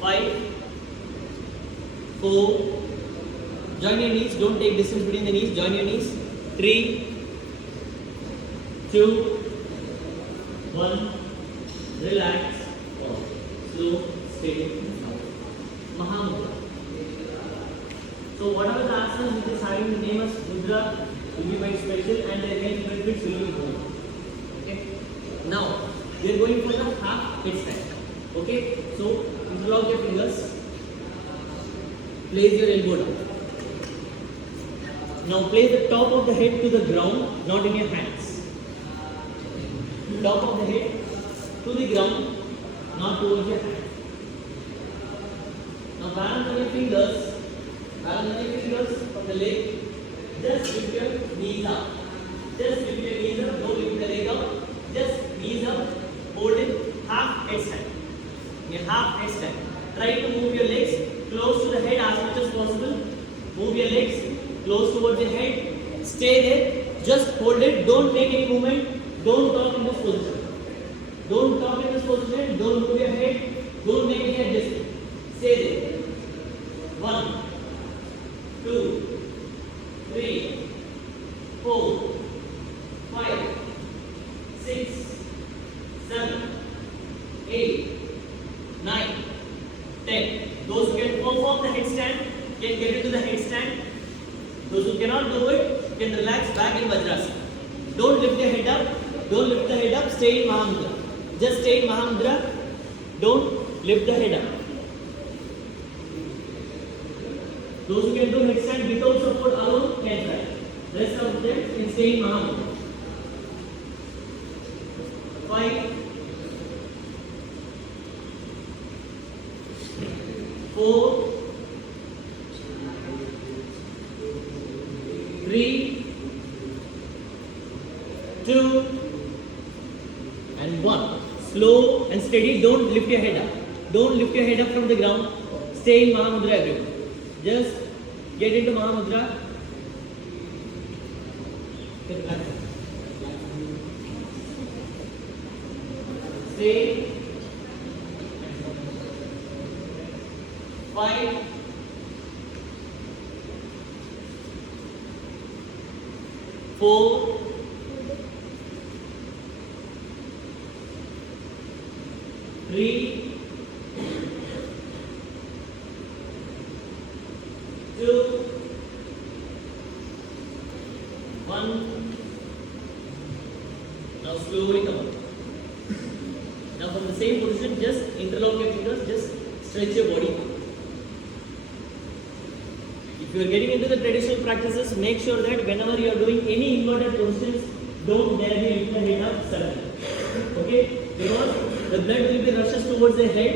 5, 4, join your knees, don't take distance between the knees, join your knees. 3, 2, 1, relax, slow, steady, Mahamudra. So whatever the asanas which is having the name as Mudra will be quite special and their main benefits will be more. Okay. Now we are going for the half headstand. Okay. So interlock your fingers. Place your elbow down. Now place the top of the head to the ground, not in your hands. Top of the head to the ground, not towards your hand. Now balance on your fingers. Balance on your fingers from the leg. Just lift your knees up. Just lift your knees up. Don't lift the leg up. Just knees up. Hold it. Half headstand. A half headstand. Try to move your legs close to the head as much as possible. Move your legs close towards your head. Stay there. Just hold it. Don't make any movement. Don't talk in this position. Don't talk in this position. Don't move your head. Don't make any adjustment. Stay there. 1, 2, 3, 4, 5, 6, 7, 8, 9, 10. Those who can perform the headstand can get into the headstand. Those who cannot do it can relax back in Vajrasana. Don't lift your head up. Don't lift the head up. Stay in Mahamudra. Just stay in Mahamudra. Don't lift the head up. Those who can do headstand without support alone can try. Rest of them can stay in Mahamudra. 5, 4, 3, 2, and 1. Slow and steady. Don't lift your head up. Don't lift your head up from the ground. Stay in Mahamudra, everyone. Just get into Mahamudra. Stay. 5, 4, 3, 2, 1. Now slowly come up. Now from the same position, just interlock your fingers, just stretch your body. If you are getting into the traditional practices, make sure that whenever you are doing any inverted positions, don't directly lift the head up suddenly. Okay? Because the blood will be rushes towards the head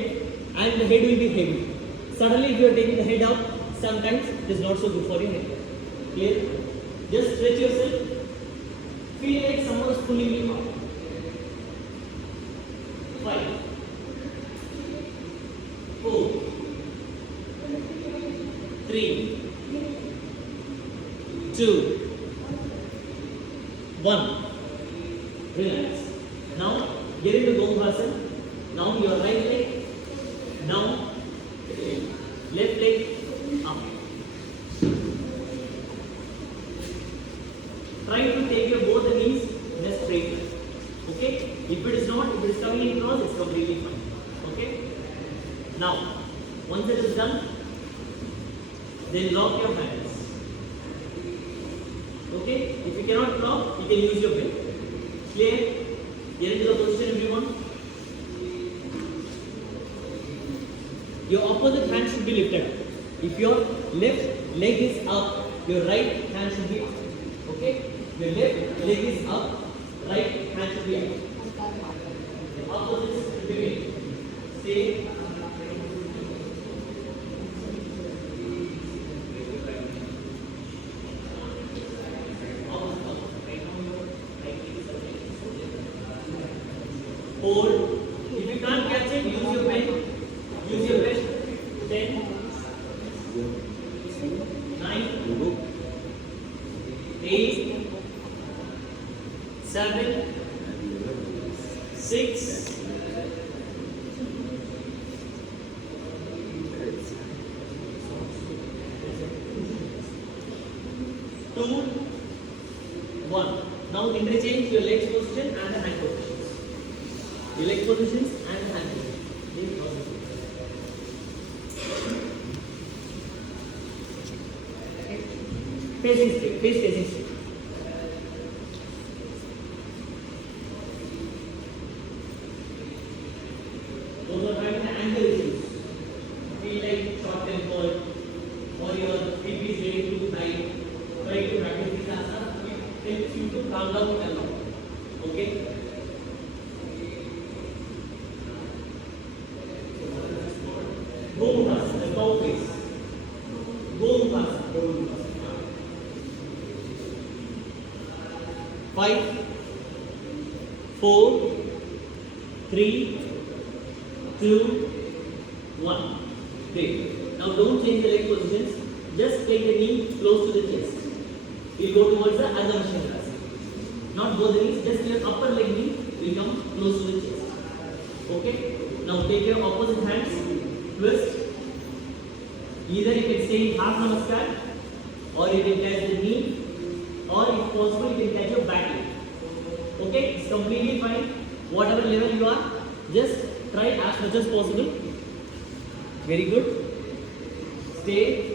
and the head will be heavy. Suddenly if you are taking the head up, sometimes it is not so good for your head. Clear? Just stretch yourself. Feel like someone is pulling you up. 5, 4, 3, 2, 1. Relax. Now get into Gomukha. Now your right leg down, left leg up. Try to take your both the knees in a straight line. Okay? If it is not, if it is coming in cross, it's completely fine. Okay? Now, once it is done, then lock your hands. Okay? If you cannot lock, you can use your belt. Clear? Get into the position, everyone. Your opposite hand should be lifted up. If your left leg is up, your right hand should be up. Okay? Your left leg is up, right hand should be up. The opposites should be same. Hold. If you can't catch it, use your pen. Use your pen. 10, 9, 8, 7, 6, 2, 1. Now interchange your legs position and the hand positions. Your leg positions and the hand positions. Facing straight, face facing straight. Those are having angle issues. Feel like short tempered or your BP is very too high. Try to practice this asana. It helps you to calm down a lot. Okay? Gomukasa, the cow face. Gomukasa. 5, 4, 3, 2, 1. Great. Now don't change the leg positions. Just take the knee close to the chest. We'll go towards the Ardha Matsyendrasana. Not both the knees, just your upper leg knee will come close to the chest. Okay? Now take your opposite hands, twist. Either you can stay in half namaskar, or you can touch the knee, or if possible you can catch your back leg. Okay? It's completely fine. Whatever level you are, just try as much as possible. Very good. Stay.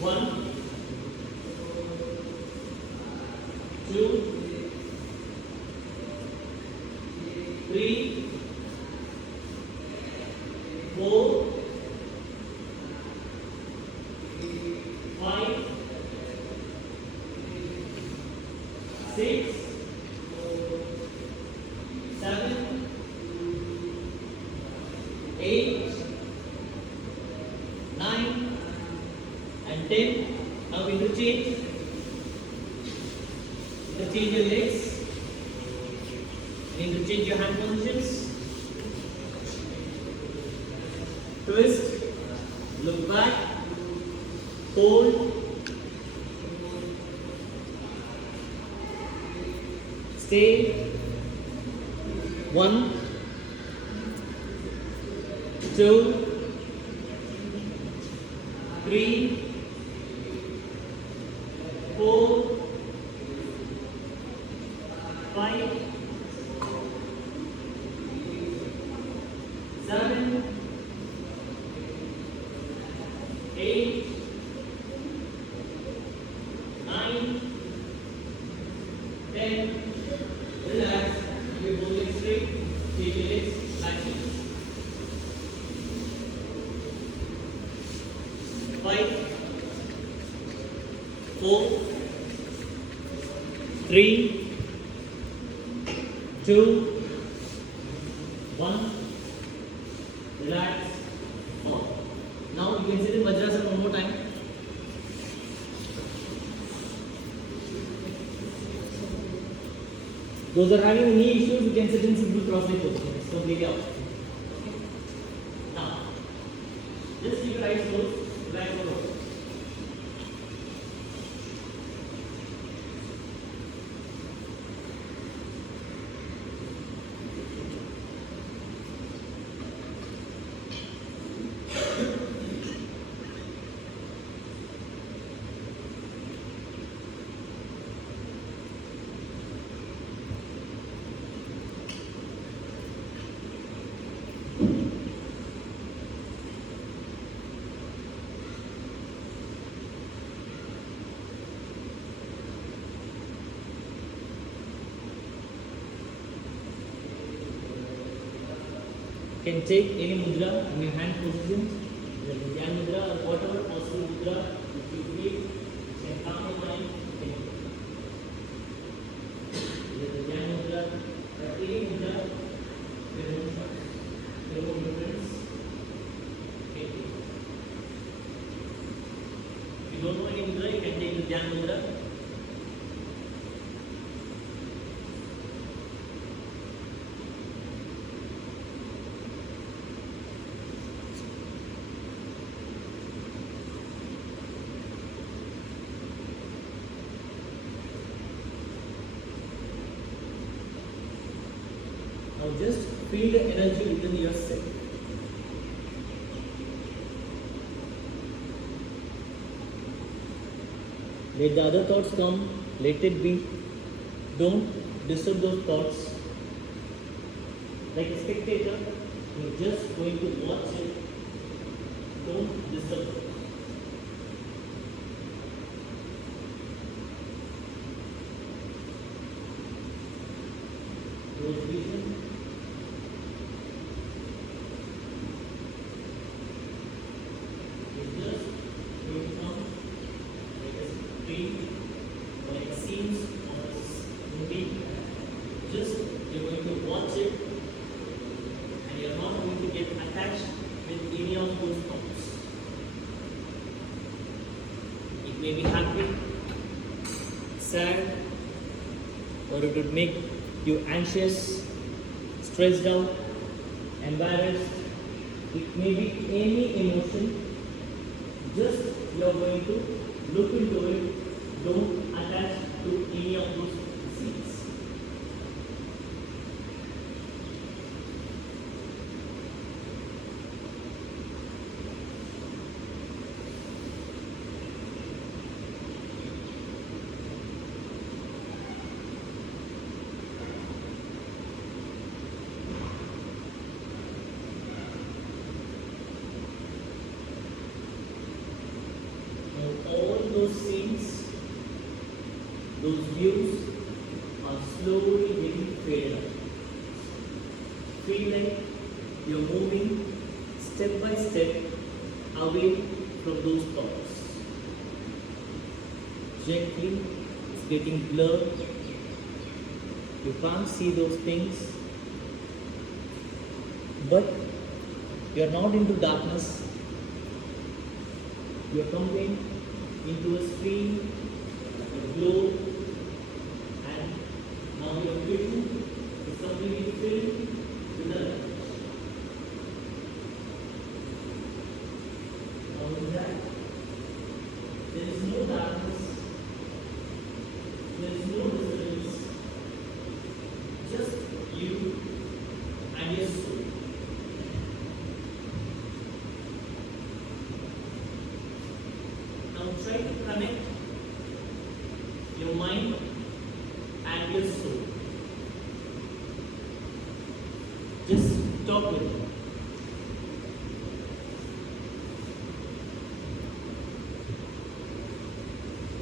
One, 2, 3, 4, 5, 6, 7, 8, 9, and 10. Now interchange. Interchange your legs. Interchange your hand positions. Twist. Look back. Hold. Stay. 1, 2, 3, 4, 5, 7, 8, 9, 10. Relax. You're holding straight. Take your legs back in. 5, 4, 3, 2, 1. Relax. Off. Now you can sit in Vajrasana one more time. Those are having knee issues, you can sit in simple cross-leg position. It's completely out. Now, just keep your eyes closed. Relax your nose. can take any mudra in your hand position, the Dhyan mudra or whatever possible mudra if you feel, you can calm your mind. The Dhyan mudra or any mudra, your own choice, your own preference. Okay. If you don't know any mudra, you can take the Dhyan mudra. Now just feel the energy within yourself. Let the other thoughts come, let it be. Don't disturb those thoughts. Like a spectator, you're just going to watch it. Don't disturb it. Close vision. It's just going to come like a stream or like a scenes or a movie. Just you're going to watch it and you're not going to get attached with any of those thoughts. It may be happy, sad, or it would make you anxious, stressed out, embarrassed. It may be any emotion. Just you are going to look into it. Don't attach to any of those scenes. Now all those scenes, those views are slowly getting faded out. Feel like you're moving step by step away from those thoughts. Gently, it's getting blurred. You can't see those things, but you're not into darkness. You're coming into a stream, a glow, and now your vision is completely filled with the light. Now in that, there is no darkness, there is no disturbance, just you and your soul. Now try to connect your mind and your soul. Just talk with it.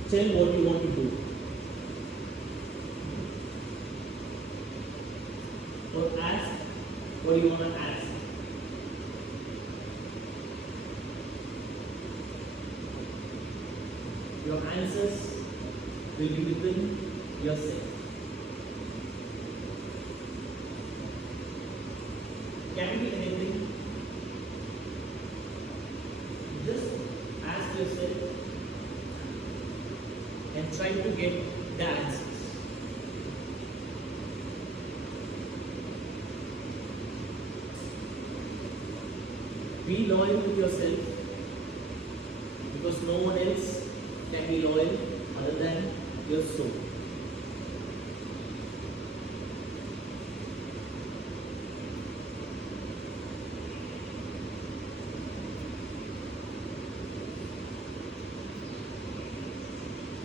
Tell what you want to do. Or ask what you want to ask. Your answers will be within yourself. Can be anything. Just ask yourself and try to get the answers. Be loyal with yourself because no one else can be loyal other than your soul.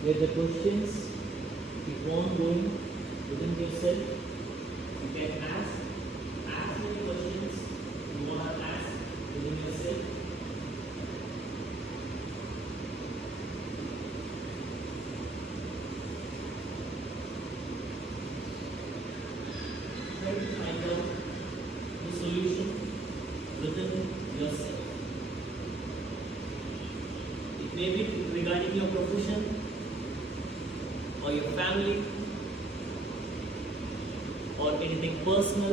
Let the questions keep on going within yourself. You can ask many questions you want to ask within yourself. Try to find out the solution maybe regarding your profession or your family or anything personal.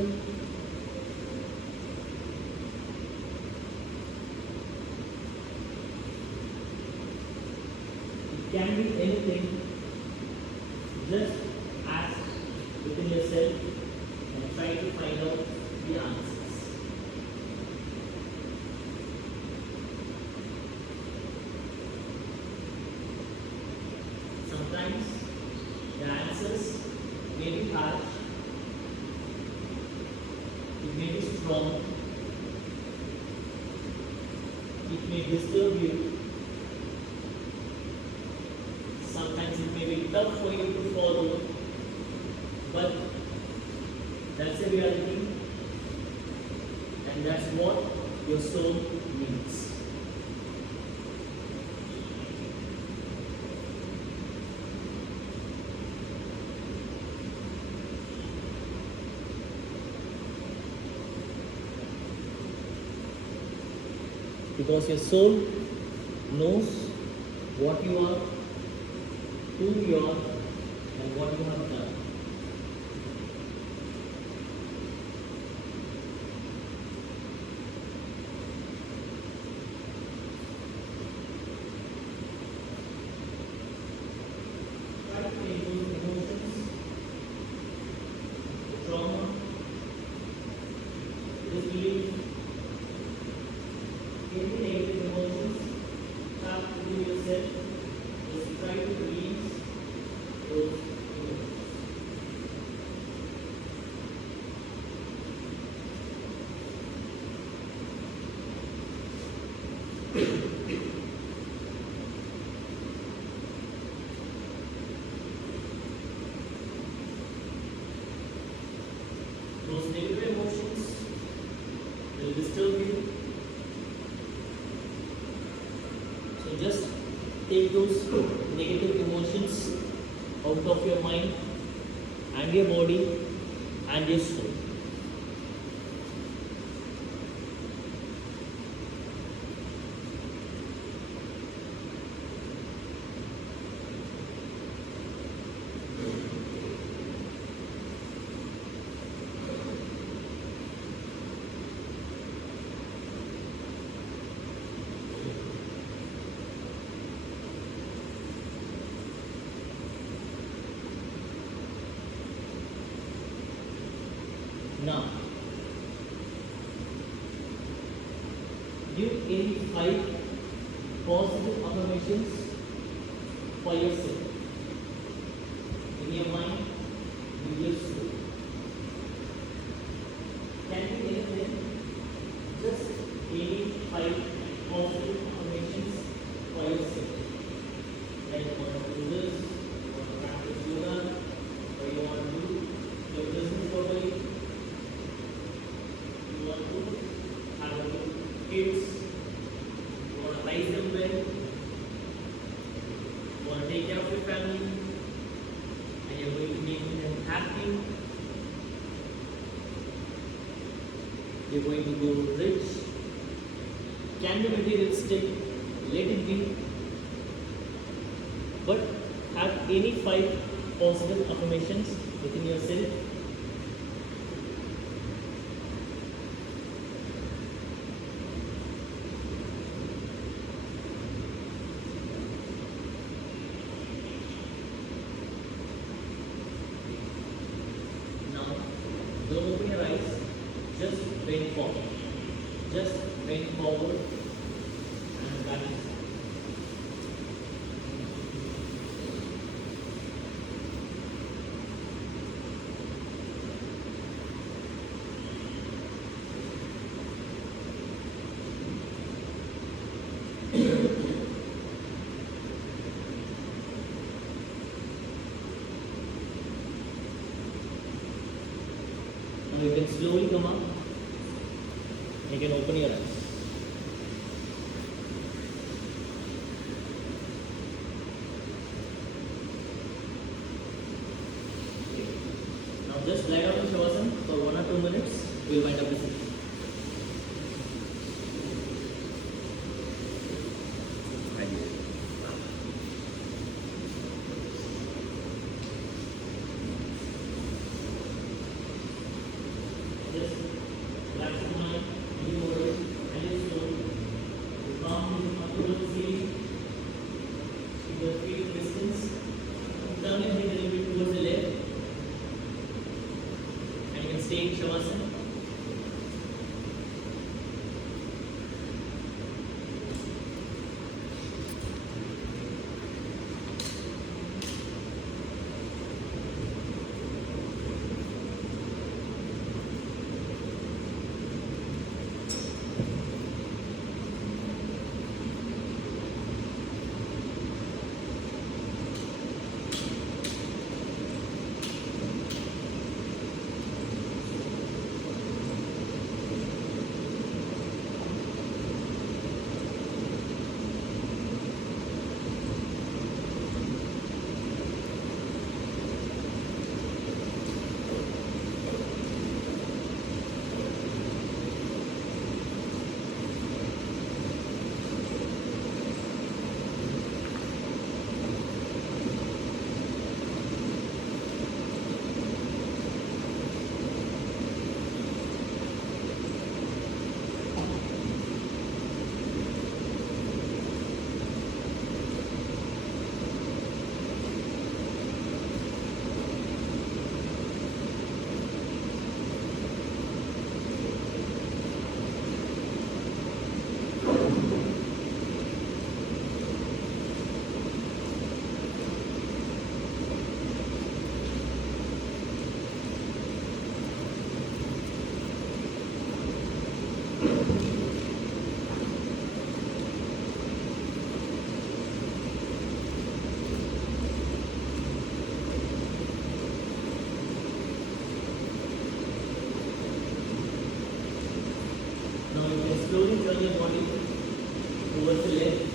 It can be anything. Just ask within yourself and try to find out the answers. Sometimes the answers may be harsh, it may be strong, it may disturb you. Sometimes it may be tough for you to follow, but that's a reality, and that's what your soul needs. Because your soul knows what you are, who you are, and what you have done. Try to take those emotions, the trauma, disbelief, any negative emotions, start to do yourself. Just try to release those emotions. Those negative emotions will disturb you. So just take those negative emotions out of your mind and your body and your soul. Now, give any 5 positive affirmations for yourself in your mind, in your soul. Can be anything, just any 5 positive affirmations for yourself. Like you want to do this, you want to practice yoga, or you want to do your business properly. You want to have a good kids, you want to raise them well, you want to take care of your family, and you're going to make them happy. You're going to go rich. Can be materialistic, let it be. But have any 5 positive affirmations within yourself. Now, don't open your eyes, just bend forward. Just bend forward and that is. Now you can slowly come up. You can open your eyes. Okay. Now just lie down in Shavasana for 1 or 2 minutes. We will wind up the session. Thank you. turn your body towards the left.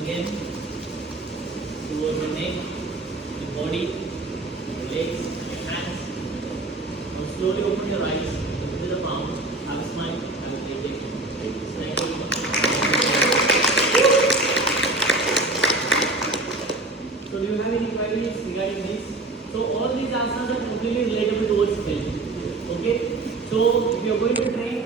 Again, towards the neck, the body, the legs, the hands. Now slowly open your eyes into the palm. Have a smile. Have a great day. Thank you. So do you have any queries regarding this? So all these asanas are completely relatable towards health. Okay. So if you are going to train